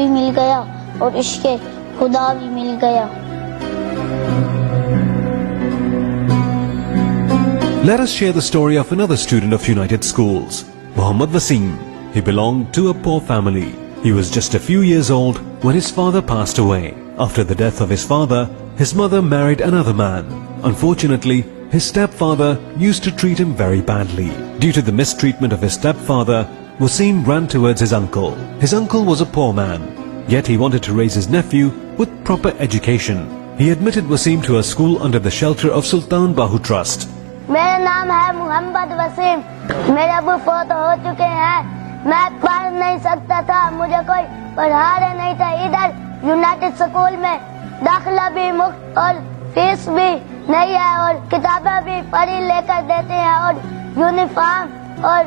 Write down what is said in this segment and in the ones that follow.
بھی مل گیا اور عشق خدا بھی مل گیا. Let us share the story of another student of United Schools, Muhammad Wasim. He belonged to a poor family. He was just a few years old when his father passed away. After the death of his father, his mother married another man. Unfortunately, his stepfather used to treat him very badly. Due to the mistreatment of his stepfather, Wasim ran towards his uncle. His uncle was a poor man, yet he wanted to raise his nephew with proper education. He admitted Wasim to a school under the shelter of Sultan Bahu Trust. میرا نام ہے محمد وسیم. میرے ابو فوت ہو چکے ہیں. میں پڑھ نہیں سکتا تھا, مجھے کوئی پڑھانے نہیں تھا. ادھر یونائٹڈ اسکول میں داخلہ بھی مفت اور فیس بھی نہیں ہے, اور کتابیں بھی فری لے کر دیتے ہیں, اور یونیفارم اور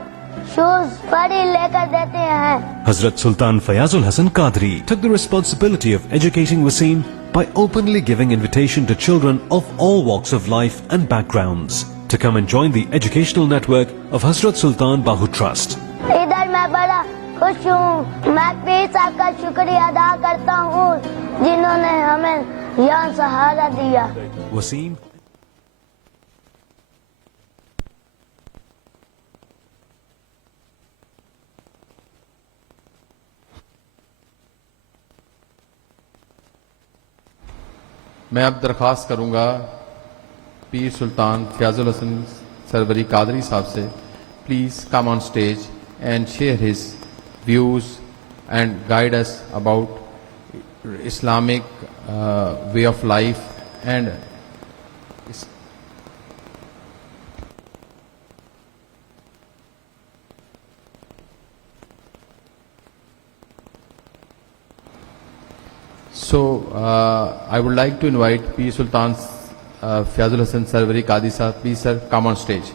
شوز فری لے کر دیتے ہیں. Hazrat Sultan Fayazul Hasan Qadri took the responsibility of educating Wasim by openly giving invitation to children of all walks of life and backgrounds to come and join the educational network of Hazrat Sultan Bahu Trust. ادھر میں بڑا خوش ہوں. میں پیر صاحب کا شکریہ ادا کرتا ہوں جنہوں نے ہمیں یہاں سہارا دیا. Wasim. میں اب درخواست کروں گا پیر سلطان فیاض الحسن سروری قادری صاحب سے, please come on stage and share his views and guide us about Islamic way of life and So, I would like to invite P. Sultan Fayazul Hasan Sarwari Qadri sir. Please sir, come on stage.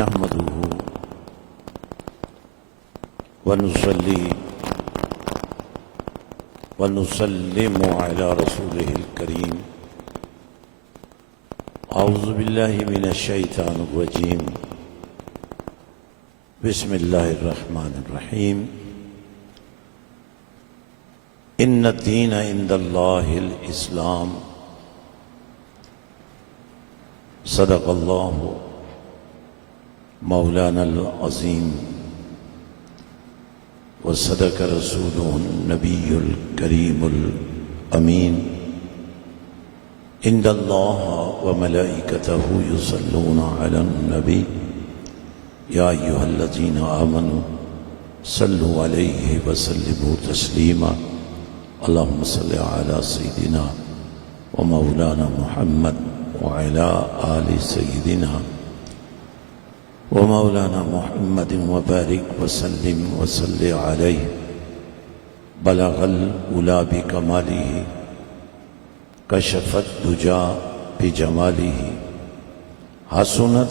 نحمده ونصلي ونسلم على رسوله الكريم. أعوذ بالله من الشيطان الرجيم. بسم الله الرحمن الرحيم. إن الدين عند الله الإسلام. صدق الله مولانا العظیم وصدق رسوله النبی الکریم الامین. ان اللہ وملائکته یصلون علی النبی یا ایھا الذین آمنوا صلوا علیہ وسلموا تسلیما. اللہم صل علی سیدنا ومولانا محمد وعلی آل سیدنا ومولانا محمد وبارک وسلم وصلی علیہ. بلغ العلا بکمالہ کشف الدجا بجمالہ حسنت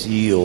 CEO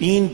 3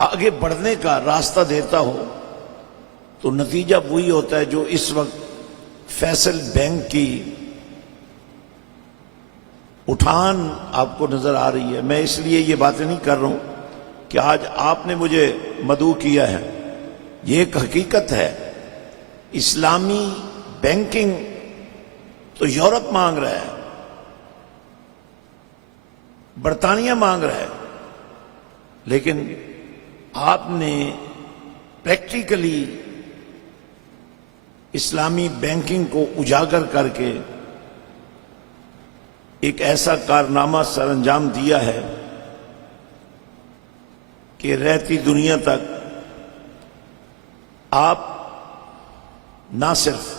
آگے بڑھنے کا راستہ دیتا ہو تو نتیجہ وہی ہوتا ہے جو اس وقت فیصل بینک کی اٹھان آپ کو نظر آ رہی ہے. میں اس لیے یہ باتیں نہیں کر رہا ہوں کہ آج آپ نے مجھے مدعو کیا ہے. یہ ایک حقیقت ہے. اسلامی بینکنگ تو یورپ مانگ رہا ہے, برطانیہ مانگ رہا ہے, لیکن آپ نے پریکٹیکلی اسلامی بینکنگ کو اجاگر کر کے ایک ایسا کارنامہ سر انجام دیا ہے کہ رہتی دنیا تک آپ نہ صرف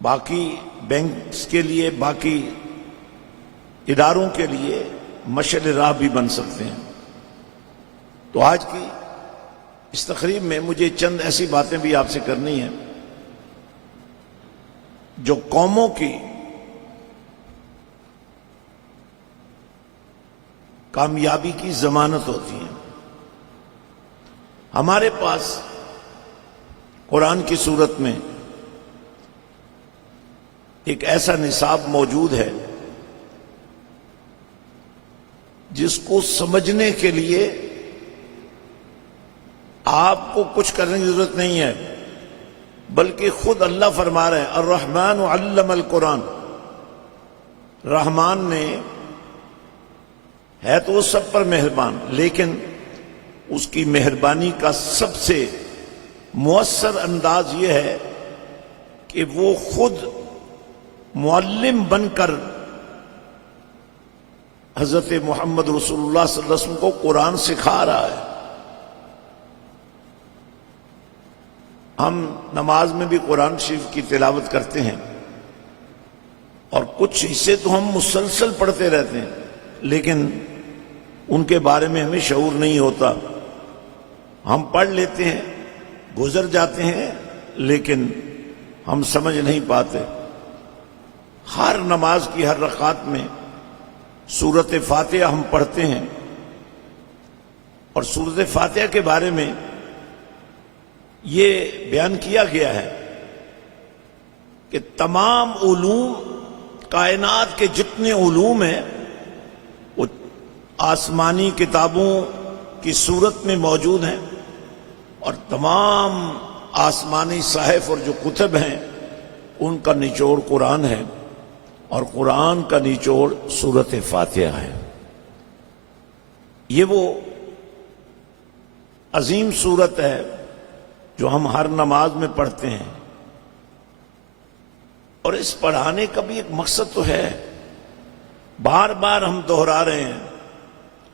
باقی بینکس کے لیے, باقی اداروں کے لیے مشعل راہ بھی بن سکتے ہیں. تو آج کی اس تقریب میں مجھے چند ایسی باتیں بھی آپ سے کرنی ہیں جو قوموں کی کامیابی کی ضمانت ہوتی ہیں. ہمارے پاس قرآن کی صورت میں ایک ایسا نصاب موجود ہے جس کو سمجھنے کے لیے آپ کو کچھ کرنے کی ضرورت نہیں ہے, بلکہ خود اللہ فرما رہے ہیں الرحمن علم القرآن. رحمان نے ہے تو وہ سب پر مہربان, لیکن اس کی مہربانی کا سب سے مؤثر انداز یہ ہے کہ وہ خود معلم بن کر حضرت محمد رسول اللہ صلی اللہ علیہ وسلم کو قرآن سکھا رہا ہے. ہم نماز میں بھی قرآن شریف کی تلاوت کرتے ہیں اور کچھ حصے تو ہم مسلسل پڑھتے رہتے ہیں, لیکن ان کے بارے میں ہمیں شعور نہیں ہوتا. ہم پڑھ لیتے ہیں, گزر جاتے ہیں, لیکن ہم سمجھ نہیں پاتے. ہر نماز کی ہر رکعت میں سورۃ فاتحہ ہم پڑھتے ہیں, اور سورۃ فاتحہ کے بارے میں یہ بیان کیا گیا ہے کہ تمام علوم, کائنات کے جتنے علوم ہیں وہ آسمانی کتابوں کی صورت میں موجود ہیں, اور تمام آسمانی صحائف اور جو کتب ہیں ان کا نچوڑ قرآن ہے, اور قرآن کا نچوڑ سورۃ فاتحہ ہے. یہ وہ عظیم سورت ہے جو ہم ہر نماز میں پڑھتے ہیں, اور اس پڑھانے کا بھی ایک مقصد تو ہے. بار بار ہم دہرا رہے ہیں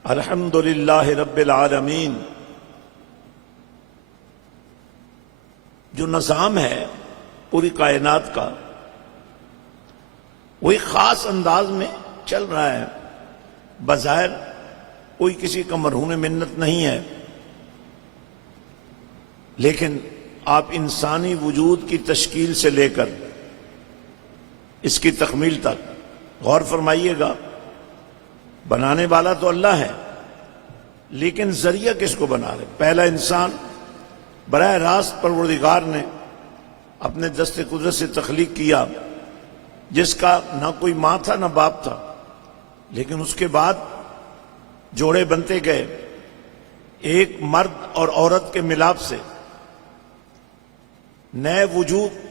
الحمدللہ رب العالمین. جو نظام ہے پوری کائنات کا وہ ایک خاص انداز میں چل رہا ہے. بظاہر کوئی کسی کا مرہون منت نہیں ہے, لیکن آپ انسانی وجود کی تشکیل سے لے کر اس کی تکمیل تک غور فرمائیے گا. بنانے والا تو اللہ ہے, لیکن ذریعہ کس کو بنا رہے؟ پہلا انسان براہ راست پروردگار نے اپنے دست قدرت سے تخلیق کیا, جس کا نہ کوئی ماں تھا نہ باپ تھا, لیکن اس کے بعد جوڑے بنتے گئے. ایک مرد اور عورت کے ملاپ سے نئے وجود,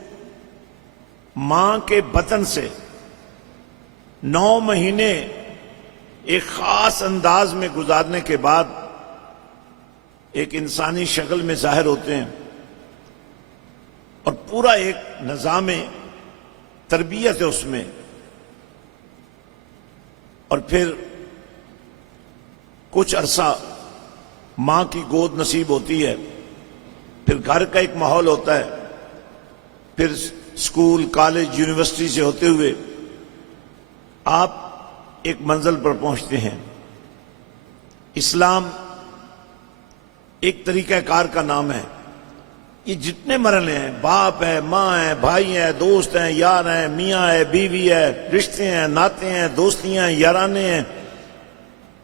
ماں کے بطن سے 9 مہینے ایک خاص انداز میں گزارنے کے بعد ایک انسانی شکل میں ظاہر ہوتے ہیں, اور پورا ایک نظام تربیت ہے اس میں. اور پھر کچھ عرصہ ماں کی گود نصیب ہوتی ہے, پھر گھر کا ایک ماحول ہوتا ہے, پھر اسکول, کالج, یونیورسٹی سے ہوتے ہوئے آپ ایک منزل پر پہنچتے ہیں. اسلام ایک طریقہ کار کا نام ہے. یہ جتنے مرحلے ہیں, باپ ہیں, ماں ہیں, بھائی ہیں, دوست ہیں, یار ہیں, میاں ہے, بیوی ہے, رشتے ہیں, ناطے ہیں, دوستیاں ہیں, یارانے ہیں,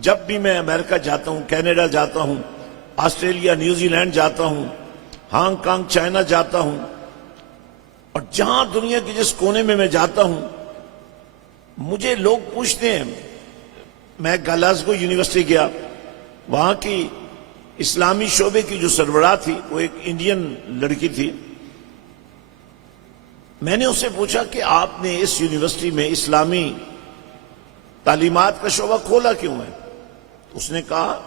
جب بھی میں امریکہ جاتا ہوں، کینیڈا جاتا ہوں، آسٹریلیا، نیوزی لینڈ جاتا ہوں، ہانگ کانگ، چائنا جاتا ہوں، اور جہاں دنیا کے جس کونے میں جاتا ہوں، مجھے لوگ پوچھتے ہیں. میں گلاسگو یونیورسٹی گیا، وہاں کی اسلامی شعبے کی جو سربراہ تھی وہ ایک انڈین لڑکی تھی. میں نے اس سے پوچھا کہ آپ نے اس یونیورسٹی میں اسلامی تعلیمات کا شعبہ کھولا کیوں ہے؟ اس نے کہا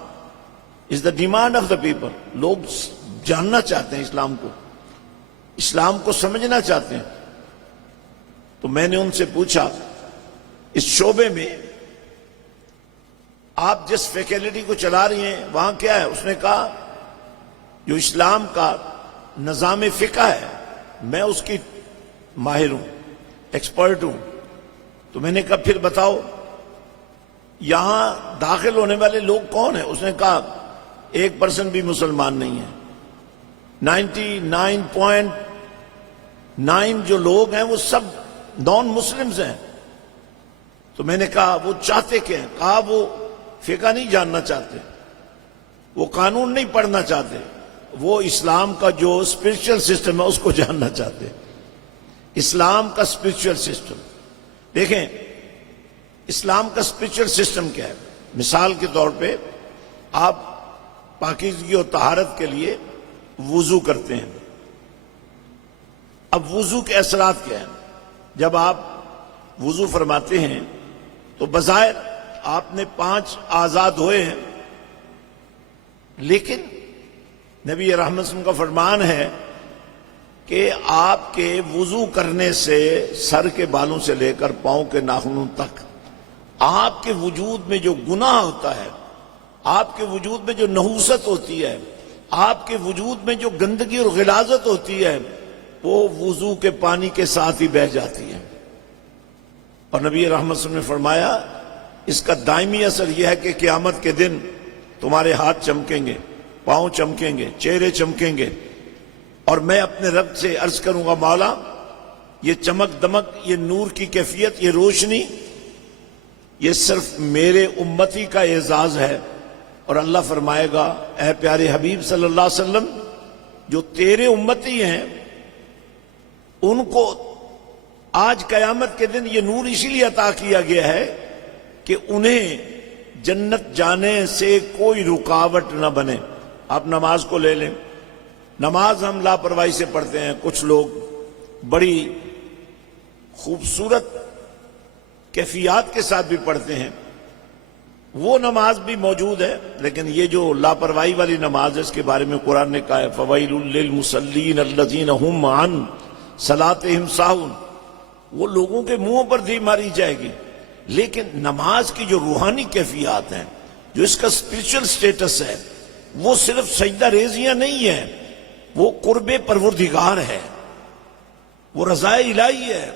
is the demand of the people. لوگ جاننا چاہتے ہیں اسلام کو، اسلام کو سمجھنا چاہتے ہیں. تو میں نے ان سے پوچھا اس شعبے میں آپ جس فیکلٹی کو چلا رہی ہیں وہاں کیا ہے؟ اس نے کہا جو اسلام کا نظام فقہ ہے میں اس کی ماہر ہوں، ایکسپرٹ ہوں. تو میں نے کہا پھر بتاؤ یہاں داخل ہونے والے لوگ کون ہیں؟ اس نے کہا 1% بھی مسلمان نہیں ہے، 99.9 جو لوگ ہیں وہ سب نان مسلمز ہیں. تو میں نے کہا وہ چاہتے کیا ہیں؟ کہا وہ فقہ نہیں جاننا چاہتے، وہ قانون نہیں پڑھنا چاہتے، وہ اسلام کا جو اسپرچل سسٹم ہے اس کو جاننا چاہتے. اسلام کا اسپرچل سسٹم دیکھیں، اسلام کا اسپرچل سسٹم کیا ہے؟ مثال کے طور پہ آپ پاکیزگی اور طہارت کے لیے وضو کرتے ہیں. اب وضو کے اثرات کیا ہیں؟ جب آپ وضو فرماتے ہیں تو بظاہر آپ نے 5 آزاد ہوئے ہیں، لیکن نبی رحمت صلی اللہ علیہ وسلم کا فرمان ہے کہ آپ کے وضو کرنے سے سر کے بالوں سے لے کر پاؤں کے ناخنوں تک آپ کے وجود میں جو گناہ ہوتا ہے، آپ کے وجود میں جو نحوست ہوتی ہے، آپ کے وجود میں جو گندگی اور غلاظت ہوتی ہے، وہ وضو کے پانی کے ساتھ ہی بہہ جاتی ہے. اور نبی رحمت صلی اللہ علیہ وسلم نے فرمایا اس کا دائمی اثر یہ ہے کہ قیامت کے دن تمہارے ہاتھ چمکیں گے، پاؤں چمکیں گے، چہرے چمکیں گے، اور میں اپنے رب سے عرض کروں گا مولا یہ چمک دمک، یہ نور کی کیفیت، یہ روشنی، یہ صرف میرے امتی کا اعزاز ہے. اور اللہ فرمائے گا اے پیارے حبیب صلی اللہ علیہ وسلم جو تیرے امتی ہیں ان کو آج قیامت کے دن یہ نور اسی لیے عطا کیا گیا ہے کہ انہیں جنت جانے سے کوئی رکاوٹ نہ بنے. آپ نماز کو لے لیں، نماز ہم لاپرواہی سے پڑھتے ہیں، کچھ لوگ بڑی خوبصورت کیفیات کے ساتھ بھی پڑھتے ہیں، وہ نماز بھی موجود ہے، لیکن یہ جو لاپرواہی والی نماز ہے اس کے بارے میں قرآن نے کہا ہے فویل للمصلین الذین هم عن صلاتهم ساہون. وہ لوگوں کے منہوں پر دی ماری جائے گی. لیکن نماز کی جو روحانی کیفیات ہیں، جو اس کا اسپرچل سٹیٹس ہے، وہ صرف سجدہ ریزیاں نہیں ہیں، وہ قرب پروردگار ہے، وہ رضا الہی ہے.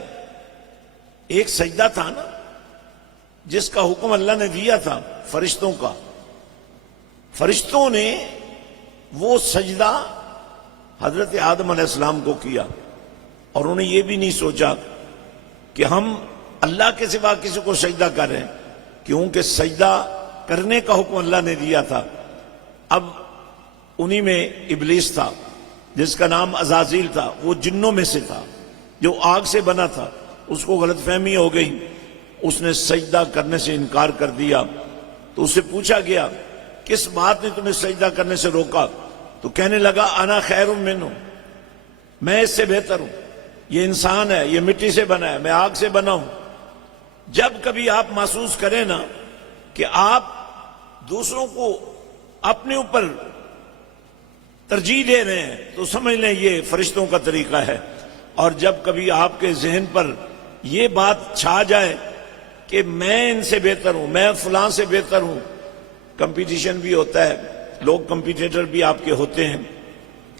ایک سجدہ تھا نا جس کا حکم اللہ نے دیا تھا فرشتوں کا، فرشتوں نے وہ سجدہ حضرت آدم علیہ السلام کو کیا، اور انہوں نے یہ بھی نہیں سوچا کہ ہم اللہ کے سوا کسی کو سجدہ کر رہے ہیں، کیونکہ سجدہ کرنے کا حکم اللہ نے دیا تھا. اب انہی میں ابلیس تھا جس کا نام عزازیل تھا، وہ جنوں میں سے تھا جو آگ سے بنا تھا. اس کو غلط فہمی ہو گئی، اس نے سجدہ کرنے سے انکار کر دیا. تو اس سے پوچھا گیا کس بات نے تمہیں سجدہ کرنے سے روکا؟ تو کہنے لگا انا خیر منہ، میں اس سے بہتر ہوں، یہ انسان ہے، یہ مٹی سے بنا ہے، میں آگ سے بنا ہوں. جب کبھی آپ محسوس کریں نا کہ آپ دوسروں کو اپنے اوپر ترجیح دے رہے ہیں تو سمجھ لیں یہ فرشتوں کا طریقہ ہے. اور جب کبھی آپ کے ذہن پر یہ بات چھا جائے کہ میں ان سے بہتر ہوں، میں فلاں سے بہتر ہوں، کمپٹیشن بھی ہوتا ہے، لوگ کمپیٹیٹر بھی آپ کے ہوتے ہیں،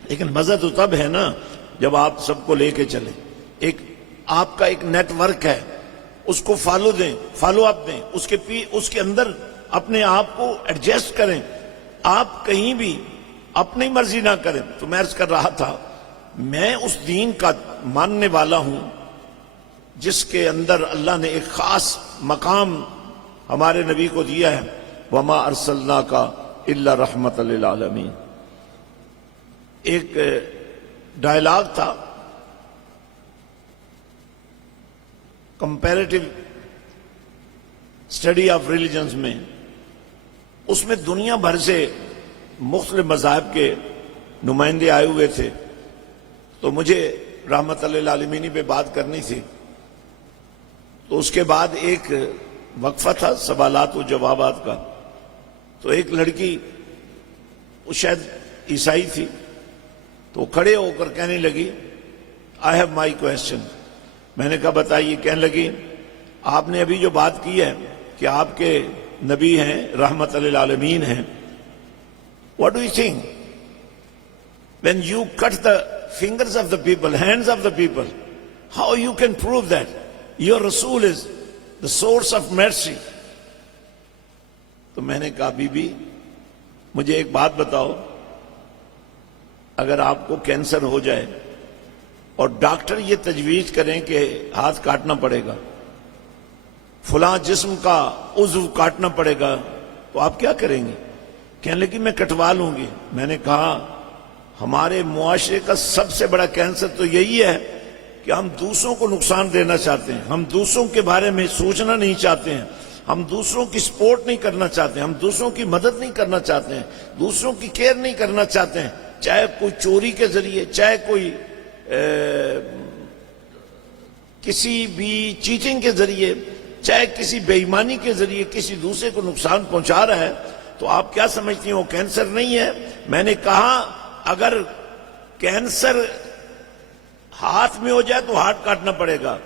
لیکن مزہ تو تب ہے نا جب آپ سب کو لے کے چلیں. ایک آپ کا ایک نیٹ ورک ہے، اس کو فالو دیں، فالو اپ دیں، اس کے اندر اپنے آپ کو ایڈجسٹ کریں. آپ کہیں بھی اپنی مرضی نہ کریں. تو میں عرض کر رہا تھا میں اس دین کا ماننے والا ہوں جس کے اندر اللہ نے ایک خاص مقام ہمارے نبی کو دیا ہے. وما ارسلناک الا رحمت للعالمین. ایک ڈائلاگ تھا کمپیریٹو اسٹڈی آف ریلیجنز میں، اس میں دنیا بھر سے مختلف مذاہب کے نمائندے آئے ہوئے تھے، تو مجھے رحمت للعالمین پہ بات کرنی تھی. تو اس کے بعد ایک وقفہ تھا سوالات و جوابات کا. تو ایک لڑکی، وہ شاید عیسائی تھی، تو کھڑے ہو کر کہنے لگی آئی ہیو مائی کویسچن. میں نے کہا بتائیے. کہنے لگی آپ نے ابھی جو بات کی ہے کہ آپ کے نبی ہیں، رحمت للعالمین ہیں، what do you think when you cut the fingers of the people, hands of the people, how you can prove that your Rasul is the source of mercy? تو میں نے کہا بی بی مجھے ایک بات بتاؤ، اگر آپ کو کینسر ہو جائے اور ڈاکٹر یہ تجویز کریں کہ ہاتھ کاٹنا پڑے گا، فلاں جسم کا عضو کاٹنا پڑے گا، تو آپ کیا کریں گے؟ کہنے لگی میں کٹوا لوں گی. میں نے کہا ہمارے معاشرے کا سب سے بڑا کینسر تو یہی ہے کہ ہم دوسروں کو نقصان دینا چاہتے ہیں، ہم دوسروں کے بارے میں سوچنا نہیں چاہتے ہیں، ہم دوسروں کی سپورٹ نہیں کرنا چاہتے ہیں، ہم دوسروں کی مدد نہیں کرنا چاہتے ہیں، دوسروں کی کیئر نہیں کرنا چاہتے ہیں، چاہے کوئی چوری کے ذریعے، چاہے کوئی کسی بھی چیٹنگ کے ذریعے، چاہے کسی بے ایمانی کے ذریعے کسی دوسرے کو نقصان پہنچا رہا ہے. تو آپ کیا سمجھتی ہیں وہ کینسر نہیں ہے؟ میں نے کہا اگر کینسر ہاتھ میں ہو جائے تو ہاتھ کاٹنا پڑے گا،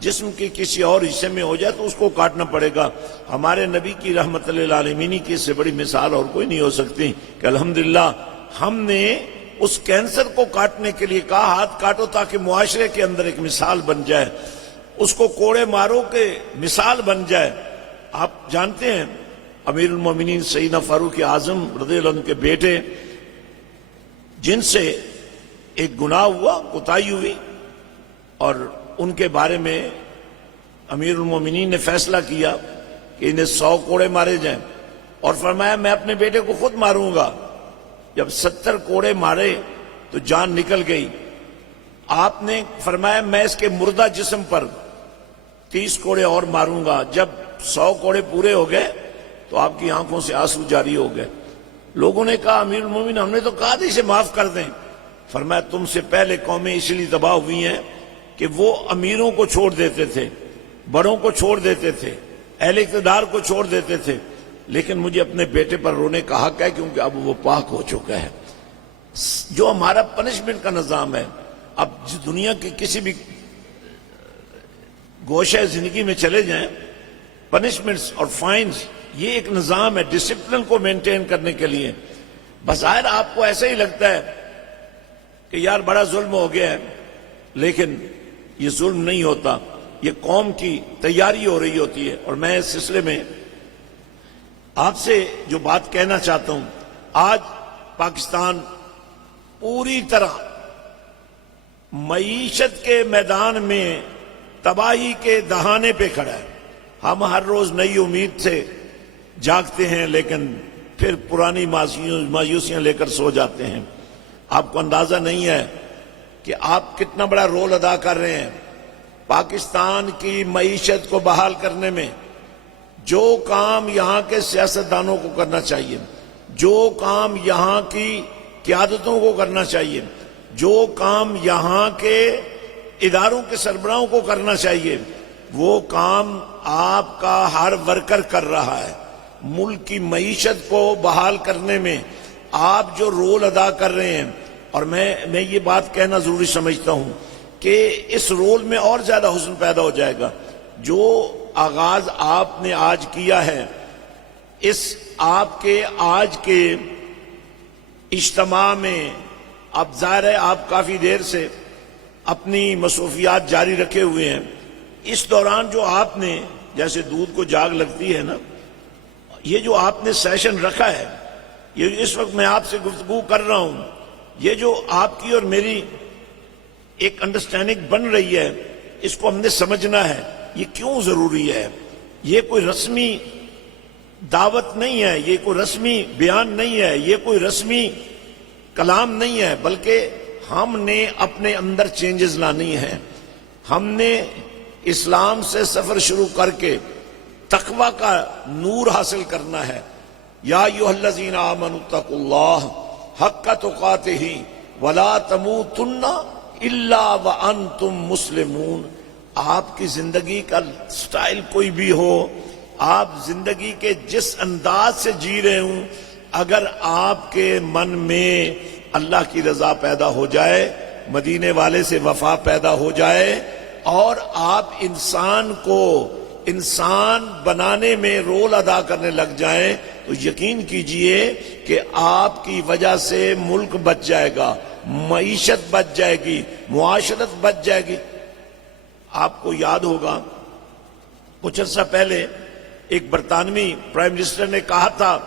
جسم کے کسی اور حصے میں ہو جائے تو اس کو کاٹنا پڑے گا. ہمارے نبی کی رحمت للعالمین کی اس سے بڑی مثال اور کوئی نہیں ہو سکتی کہ الحمدللہ ہم نے اس کینسر کو کاٹنے کے لیے کہا ہاتھ کاٹو تاکہ معاشرے کے اندر ایک مثال بن جائے، اس کو کوڑے مارو کہ مثال بن جائے. آپ جانتے ہیں امیر المومنین سیدنا فاروق اعظم رضی اللہ عنہ کے بیٹے، جن سے ایک گناہ ہوا، کوتاہی ہوئی، اور ان کے بارے میں امیر المومنین نے فیصلہ کیا کہ انہیں 100 کوڑے مارے جائیں، اور فرمایا میں اپنے بیٹے کو خود ماروں گا. جب 70 کوڑے مارے تو جان نکل گئی. آپ نے فرمایا میں اس کے مردہ جسم پر 30 کوڑے اور ماروں گا. جب 100 کوڑے پورے ہو گئے تو آپ کی آنکھوں سے آنسو جاری ہو گئے. لوگوں نے کہا امیر المومنین ہم نے تو کہا تھا اسے معاف کر دیں. فرمایا تم سے پہلے قومیں اس لیے تباہ ہوئی ہیں کہ وہ امیروں کو چھوڑ دیتے تھے، بڑوں کو چھوڑ دیتے تھے، اہل اقتدار کو چھوڑ دیتے تھے، لیکن مجھے اپنے بیٹے پر رونے کا حق ہے کیونکہ اب وہ پاک ہو چکا ہے. جو ہمارا پنشمنٹ کا نظام ہے، اب دنیا کے کسی بھی گوشہ زندگی میں چلے جائیں، پنشمنٹس اور فائنز یہ ایک نظام ہے ڈسپلن کو مینٹین کرنے کے لیے. بظاہر آپ کو ایسا ہی لگتا ہے کہ یار بڑا ظلم ہو گیا ہے، لیکن یہ ظلم نہیں ہوتا، یہ قوم کی تیاری ہو رہی ہوتی ہے. اور میں اس سلسلے میں آپ سے جو بات کہنا چاہتا ہوں، آج پاکستان پوری طرح معیشت کے میدان میں تباہی کے دہانے پہ کھڑا ہے. ہم ہر روز نئی امید سے جاگتے ہیں لیکن پھر پرانی مایوسیاں لے کر سو جاتے ہیں. آپ کو اندازہ نہیں ہے کہ آپ کتنا بڑا رول ادا کر رہے ہیں پاکستان کی معیشت کو بحال کرنے میں. جو کام یہاں کے سیاستدانوں کو کرنا چاہیے، جو کام یہاں کی قیادتوں کو کرنا چاہیے، جو کام یہاں کے اداروں کے سربراہوں کو کرنا چاہیے، وہ کام آپ کا ہر ورکر کر رہا ہے. ملک کی معیشت کو بحال کرنے میں آپ جو رول ادا کر رہے ہیں، اور میں یہ بات کہنا ضروری سمجھتا ہوں کہ اس رول میں اور زیادہ حسن پیدا ہو جائے گا. جو آغاز آپ نے آج کیا ہے، اس آپ کے آج کے اجتماع میں، اب ظاہر ہے آپ کافی دیر سے اپنی مصروفیات جاری رکھے ہوئے ہیں. اس دوران جو آپ نے، جیسے دودھ کو جاگ لگتی ہے نا، یہ جو آپ نے سیشن رکھا ہے، یہ اس وقت میں آپ سے گفتگو کر رہا ہوں، یہ جو آپ کی اور میری ایک انڈرسٹینڈنگ بن رہی ہے، اس کو ہم نے سمجھنا ہے یہ کیوں ضروری ہے. یہ کوئی رسمی دعوت نہیں ہے، یہ کوئی رسمی بیان نہیں ہے، یہ کوئی رسمی کلام نہیں ہے، بلکہ ہم نے اپنے اندر چینجز لانی ہے. ہم نے اسلام سے سفر شروع کر کے تقوی کا نور حاصل کرنا ہے. یا ایھا الذین آمنوا اتقوا اللہ حق تقاتہ ولا تموتن الا وانتم مسلمون. آپ کی زندگی کا سٹائل کوئی بھی ہو، آپ زندگی کے جس انداز سے جی رہے ہوں، اگر آپ کے من میں اللہ کی رضا پیدا ہو جائے، مدینے والے سے وفا پیدا ہو جائے، اور آپ انسان کو انسان بنانے میں رول ادا کرنے لگ جائیں، تو یقین کیجئے کہ آپ کی وجہ سے ملک بچ جائے گا، معیشت بچ جائے گی، معاشرت بچ جائے گی. آپ کو یاد ہوگا کچھ عرصہ پہلے ایک برطانوی پرائم منسٹر نے کہا تھا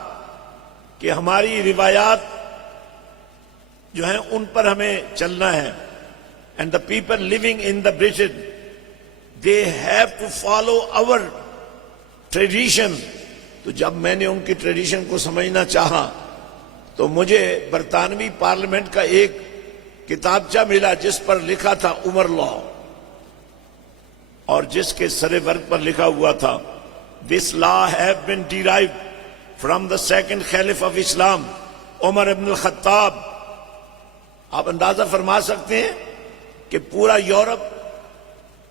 کہ ہماری روایات جو ہیں ان پر ہمیں چلنا ہے. And the people living in the Britain they have to follow our tradition. تو جب میں نے ان کی ٹریڈیشن کو سمجھنا چاہا تو مجھے برطانوی پارلیمنٹ کا ایک کتابچہ ملا جس پر لکھا تھا عمر لا، اور جس کے سر ورق پر لکھا ہوا تھا This law have been derived from the second Caliph of Islam, عمر ابن الخطاب. آپ اندازہ فرما سکتے ہیں کہ پورا یورپ،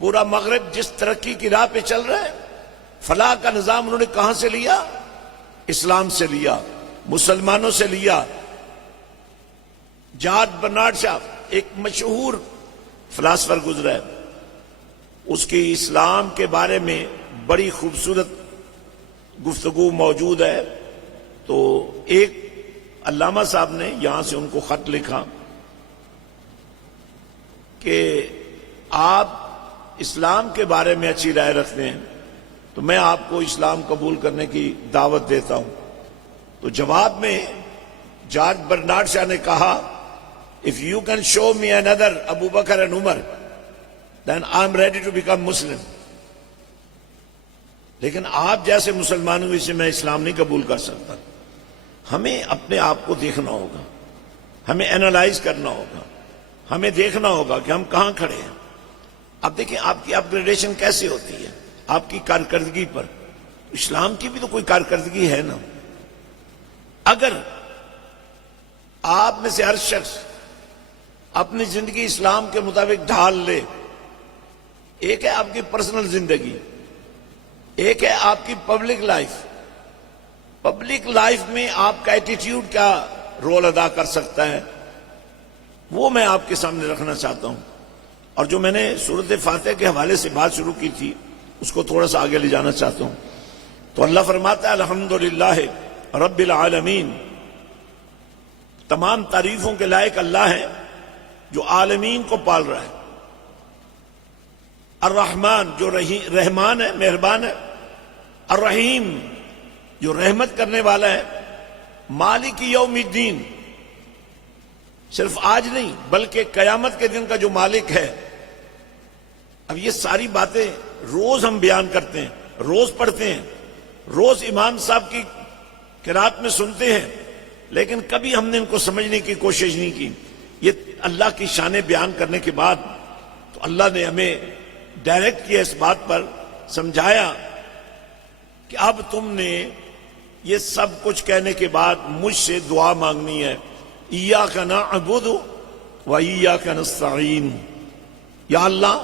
پورا مغرب جس ترقی کی راہ پہ چل رہا ہے، فلاح کا نظام انہوں نے کہاں سے لیا؟ اسلام سے لیا، مسلمانوں سے لیا. جارج برنارڈ شاہ ایک مشہور فلاسفر گزرا ہے، اس کی اسلام کے بارے میں بڑی خوبصورت گفتگو موجود ہے. تو ایک علامہ صاحب نے یہاں سے ان کو خط لکھا کہ آپ اسلام کے بارے میں اچھی رائے رکھتے ہیں تو میں آپ کو اسلام قبول کرنے کی دعوت دیتا ہوں. تو جواب میں جارج برنارڈ شاہ نے کہا if you can show me another Abu Bakr and Umar then I'm ready to become Muslim. لیکن آپ جیسے مسلمانوں سے میں اسلام نہیں قبول کر سکتا. ہمیں اپنے آپ کو دیکھنا ہوگا، ہمیں اینالائز کرنا ہوگا، ہمیں دیکھنا ہوگا کہ ہم کہاں کھڑے ہیں. اب دیکھیں آپ کی اپگریڈیشن کیسے ہوتی ہے آپ کی کارکردگی پر. اسلام کی بھی تو کوئی کارکردگی ہے نا. اگر آپ میں سے ہر شخص اپنی زندگی اسلام کے مطابق ڈھال لے، ایک ہے آپ کی پرسنل زندگی، ایک ہے آپ کی پبلک لائف. پبلک لائف میں آپ کا ایٹیٹیوڈ کیا رول ادا کر سکتا ہے، وہ میں آپ کے سامنے رکھنا چاہتا ہوں. اور جو میں نے سورۃ فاتحہ کے حوالے سے بات شروع کی تھی اس کو تھوڑا سا آگے لے جانا چاہتا ہوں. تو اللہ فرماتا ہے الحمدللہ رب العالمین. تمام تعریفوں کے لائق اللہ ہے جو عالمین کو پال رہا ہے. الرحمن جو رحمان ہے، مہربان ہے. الرحیم جو رحمت کرنے والا ہے. مالک یوم الدین صرف آج نہیں بلکہ قیامت کے دن کا جو مالک ہے. اب یہ ساری باتیں روز ہم بیان کرتے ہیں، روز پڑھتے ہیں، روز امام صاحب کی قرات میں سنتے ہیں، لیکن کبھی ہم نے ان کو سمجھنے کی کوشش نہیں کی. یہ اللہ کی شانیں بیان کرنے کے بعد تو اللہ نے ہمیں ڈائریکٹ کیا اس بات پر، سمجھایا کہ اب تم نے یہ سب کچھ کہنے کے بعد مجھ سے دعا مانگنی ہے. ایاک نعبد و ایاک نستعین. یا اللہ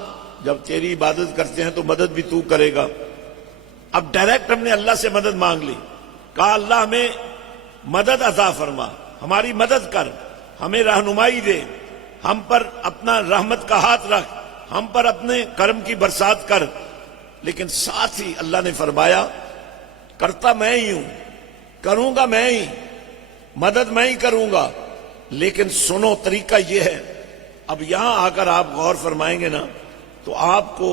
جب تیری عبادت کرتے ہیں تو مدد بھی تو کرے گا. اب ڈائریکٹ ہم نے اللہ سے مدد مانگ لی. کہا اللہ ہمیں مدد عطا فرما، ہماری مدد کر، ہمیں رہنمائی دے، ہم پر اپنا رحمت کا ہاتھ رکھ، ہم پر اپنے کرم کی برسات کر. لیکن ساتھ ہی اللہ نے فرمایا کرتا میں ہی ہوں، کروں گا میں ہی، مدد میں ہی کروں گا. لیکن سنو طریقہ یہ ہے. اب یہاں آ کر آپ غور فرمائیں گے نا تو آپ کو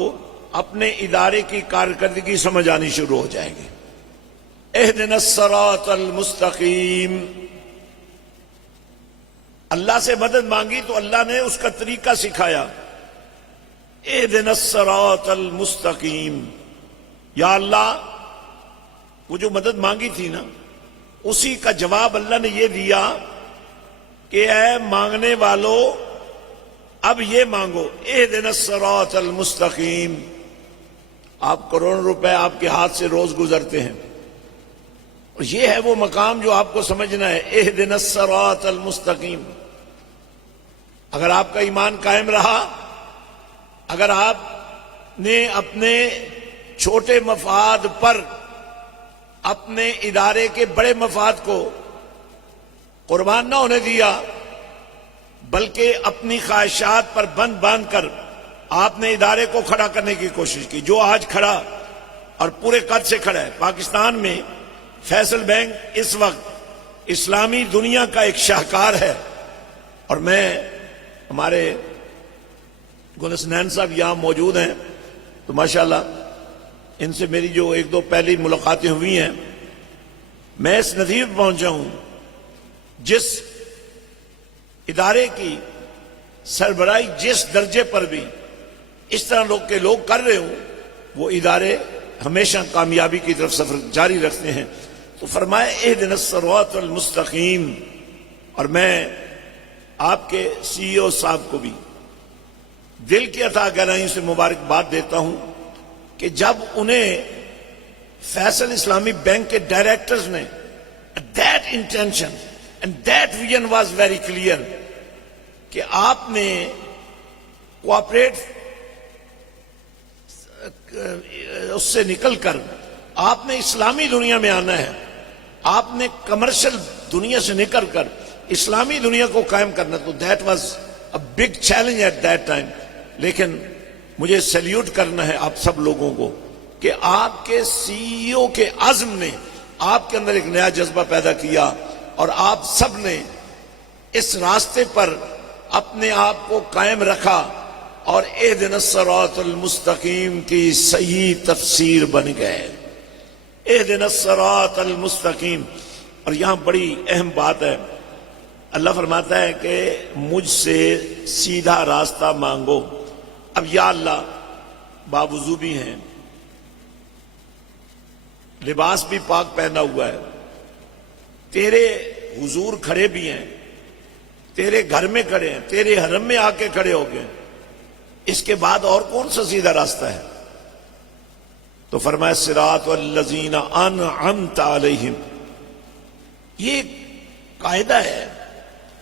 اپنے ادارے کی کارکردگی سمجھ آنی شروع ہو جائے گی. اہدنا الصراط المستقیم. اللہ سے مدد مانگی تو اللہ نے اس کا طریقہ سکھایا. اہدنا الصراط المستقیم. یا اللہ وہ جو مدد مانگی تھی نا، اسی کا جواب اللہ نے یہ دیا کہ اے مانگنے والو اب یہ مانگو، اہدنا الصراط المستقیم۔ آپ کروڑوں روپے آپ کے ہاتھ سے روز گزرتے ہیں، اور یہ ہے وہ مقام جو آپ کو سمجھنا ہے، اہدنا الصراط المستقیم۔ اگر آپ کا ایمان قائم رہا، اگر آپ نے اپنے چھوٹے مفاد پر اپنے ادارے کے بڑے مفاد کو قربان نہ ہونے دیا، بلکہ اپنی خواہشات پر بند باندھ کر آپ نے ادارے کو کھڑا کرنے کی کوشش کی، جو آج کھڑا اور پورے قد سے کھڑا ہے۔ پاکستان میں فیصل بینک اس وقت اسلامی دنیا کا ایک شاہکار ہے، اور میں ہمارے گلسنین صاحب یہاں موجود ہیں، تو ماشاءاللہ ان سے میری جو ایک دو پہلی ملاقاتیں ہوئی ہیں، میں اس نتیجے پر پہنچا ہوں جس ادارے کی سربراہی جس درجے پر بھی اس طرح کے لوگ کر رہے ہوں، وہ ادارے ہمیشہ کامیابی کی طرف سفر جاری رکھتے ہیں۔ تو فرمایا اہدنا الصراط المستقیم، اور میں آپ کے سی او صاحب کو بھی دل کی عطا گہرائیوں سے مبارکباد دیتا ہوں کہ جب انہیں فیصل اسلامی بینک کے ڈائریکٹرز نے that intention and that vision was very clear کہ آپ نے کوآپریٹ اس سے نکل کر آپ نے اسلامی دنیا میں آنا ہے، آپ نے کمرشل دنیا سے نکل کر اسلامی دنیا کو قائم کرنا، تو that was a big challenge at that time۔ لیکن مجھے سیلیوٹ کرنا ہے آپ سب لوگوں کو کہ آپ کے سی او کے عزم نے آپ کے اندر ایک نیا جذبہ پیدا کیا، اور آپ سب نے اس راستے پر اپنے آپ کو قائم رکھا، اور اہدنا الصراط المستقیم کی صحیح تفسیر بن گئے۔ اہدنا الصراط المستقیم، اور یہاں بڑی اہم بات ہے، اللہ فرماتا ہے کہ مجھ سے سیدھا راستہ مانگو۔ اب یا اللہ باوضو بھی ہیں، لباس بھی پاک پہنا ہوا ہے، تیرے حضور کھڑے بھی ہیں، تیرے گھر میں کھڑے ہیں، تیرے حرم میں آ کے کھڑے ہو گئے، اس کے بعد اور کون سا سیدھا راستہ ہے؟ تو فرمایا صراط الذین انعمت علیہم۔ یہ قاعدہ ہے،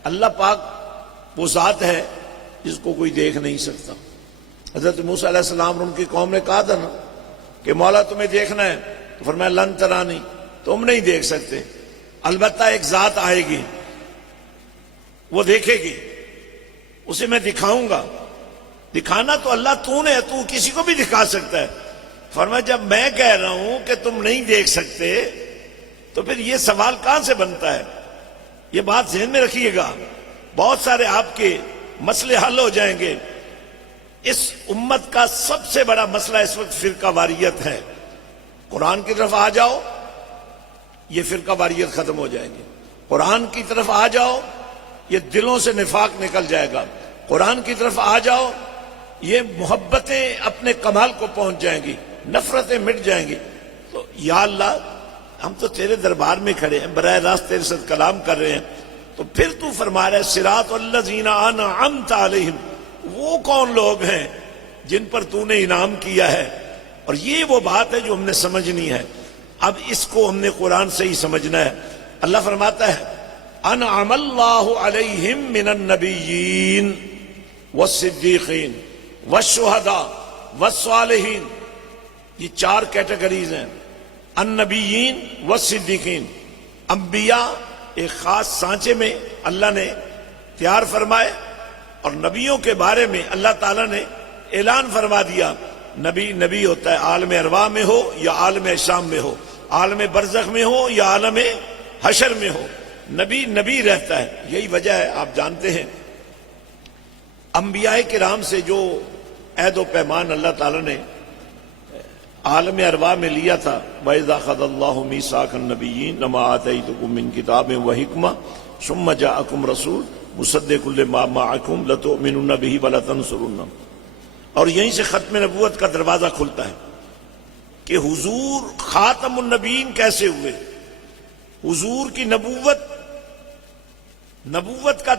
اللہ پاک وہ ذات ہے جس کو کوئی دیکھ نہیں سکتا۔ حضرت موسیٰ علیہ السلام اور ان کی قوم نے کہا تھا نا کہ مولا تمہیں دیکھنا ہے، تو فرمایا لن ترانی، تم نہیں دیکھ سکتے، البتہ ایک ذات آئے گی، وہ دیکھے گی، اسے میں دکھاؤں گا۔ دکھانا تو اللہ تو نے ہے، تو کسی کو بھی دکھا سکتا ہے۔ فرمایا جب میں کہہ رہا ہوں کہ تم نہیں دیکھ سکتے تو پھر یہ سوال کہاں سے بنتا ہے؟ یہ بات ذہن میں رکھیے گا، بہت سارے آپ کے مسئلے حل ہو جائیں گے۔ اس امت کا سب سے بڑا مسئلہ اس وقت فرقہ واریت ہے۔ قرآن کی طرف آ جاؤ، یہ فرقہ واریت ختم ہو جائے گی۔ قرآن کی طرف آ جاؤ، یہ دلوں سے نفاق نکل جائے گا۔ قرآن کی طرف آ جاؤ، یہ محبتیں اپنے کمال کو پہنچ جائیں گی، نفرتیں مٹ جائیں گی۔ تو یا اللہ ہم تو تیرے دربار میں کھڑے ہیں، براہ راست تیرے ساتھ کلام کر رہے ہیں، تو پھر تو فرما رہا ہے صراط الذین انعمت علیہم، وہ کون لوگ ہیں جن پر تو نے انعام کیا ہے؟ اور یہ وہ بات ہے جو ہم نے سمجھنی ہے۔ اب اس کو ہم نے قرآن سے ہی سمجھنا ہے۔ اللہ فرماتا ہے انعم اللہ علیہم من النبیین والصدیقین والشہداء والصالحین، یہ چار کیٹیگریز ہیں۔ النبیین والصدیقین، انبیاء ایک خاص سانچے میں اللہ نے تیار فرمائے، اور نبیوں کے بارے میں اللہ تعالیٰ نے اعلان فرما دیا، نبی نبی ہوتا ہے عالم ارواح میں ہو یا عالم شام میں ہو، عالم برزخ میں ہو یا عالم حشر میں ہو، نبی نبی رہتا ہے۔ یہی وجہ ہے، آپ جانتے ہیں انبیاء کرام سے جو عہد و پیمان اللہ تعالیٰ نے عالم ارواح میں لیا تھا، وَإِذَا أَخَذَ اللَّهُ مِيثَاقَ النَّبِيِّينَ لَمَا آتَيْتُكُم مِّن كِتَابٍ وَحِكْمَةٍ ثُمَّ جَاءَكُمْ رَسُولٌ مُصَدِّقٌ لِّمَا مَعَكُمْ لَتُؤْمِنُنَّ بِهِ وَلَتَنصُرُنَّهُ، اور یہیں سے ختم نبوت کا دروازہ کھلتا ہے۔ کہ حضور خاتم النبیین کیسے ہوئے. حضور کی نبوت کا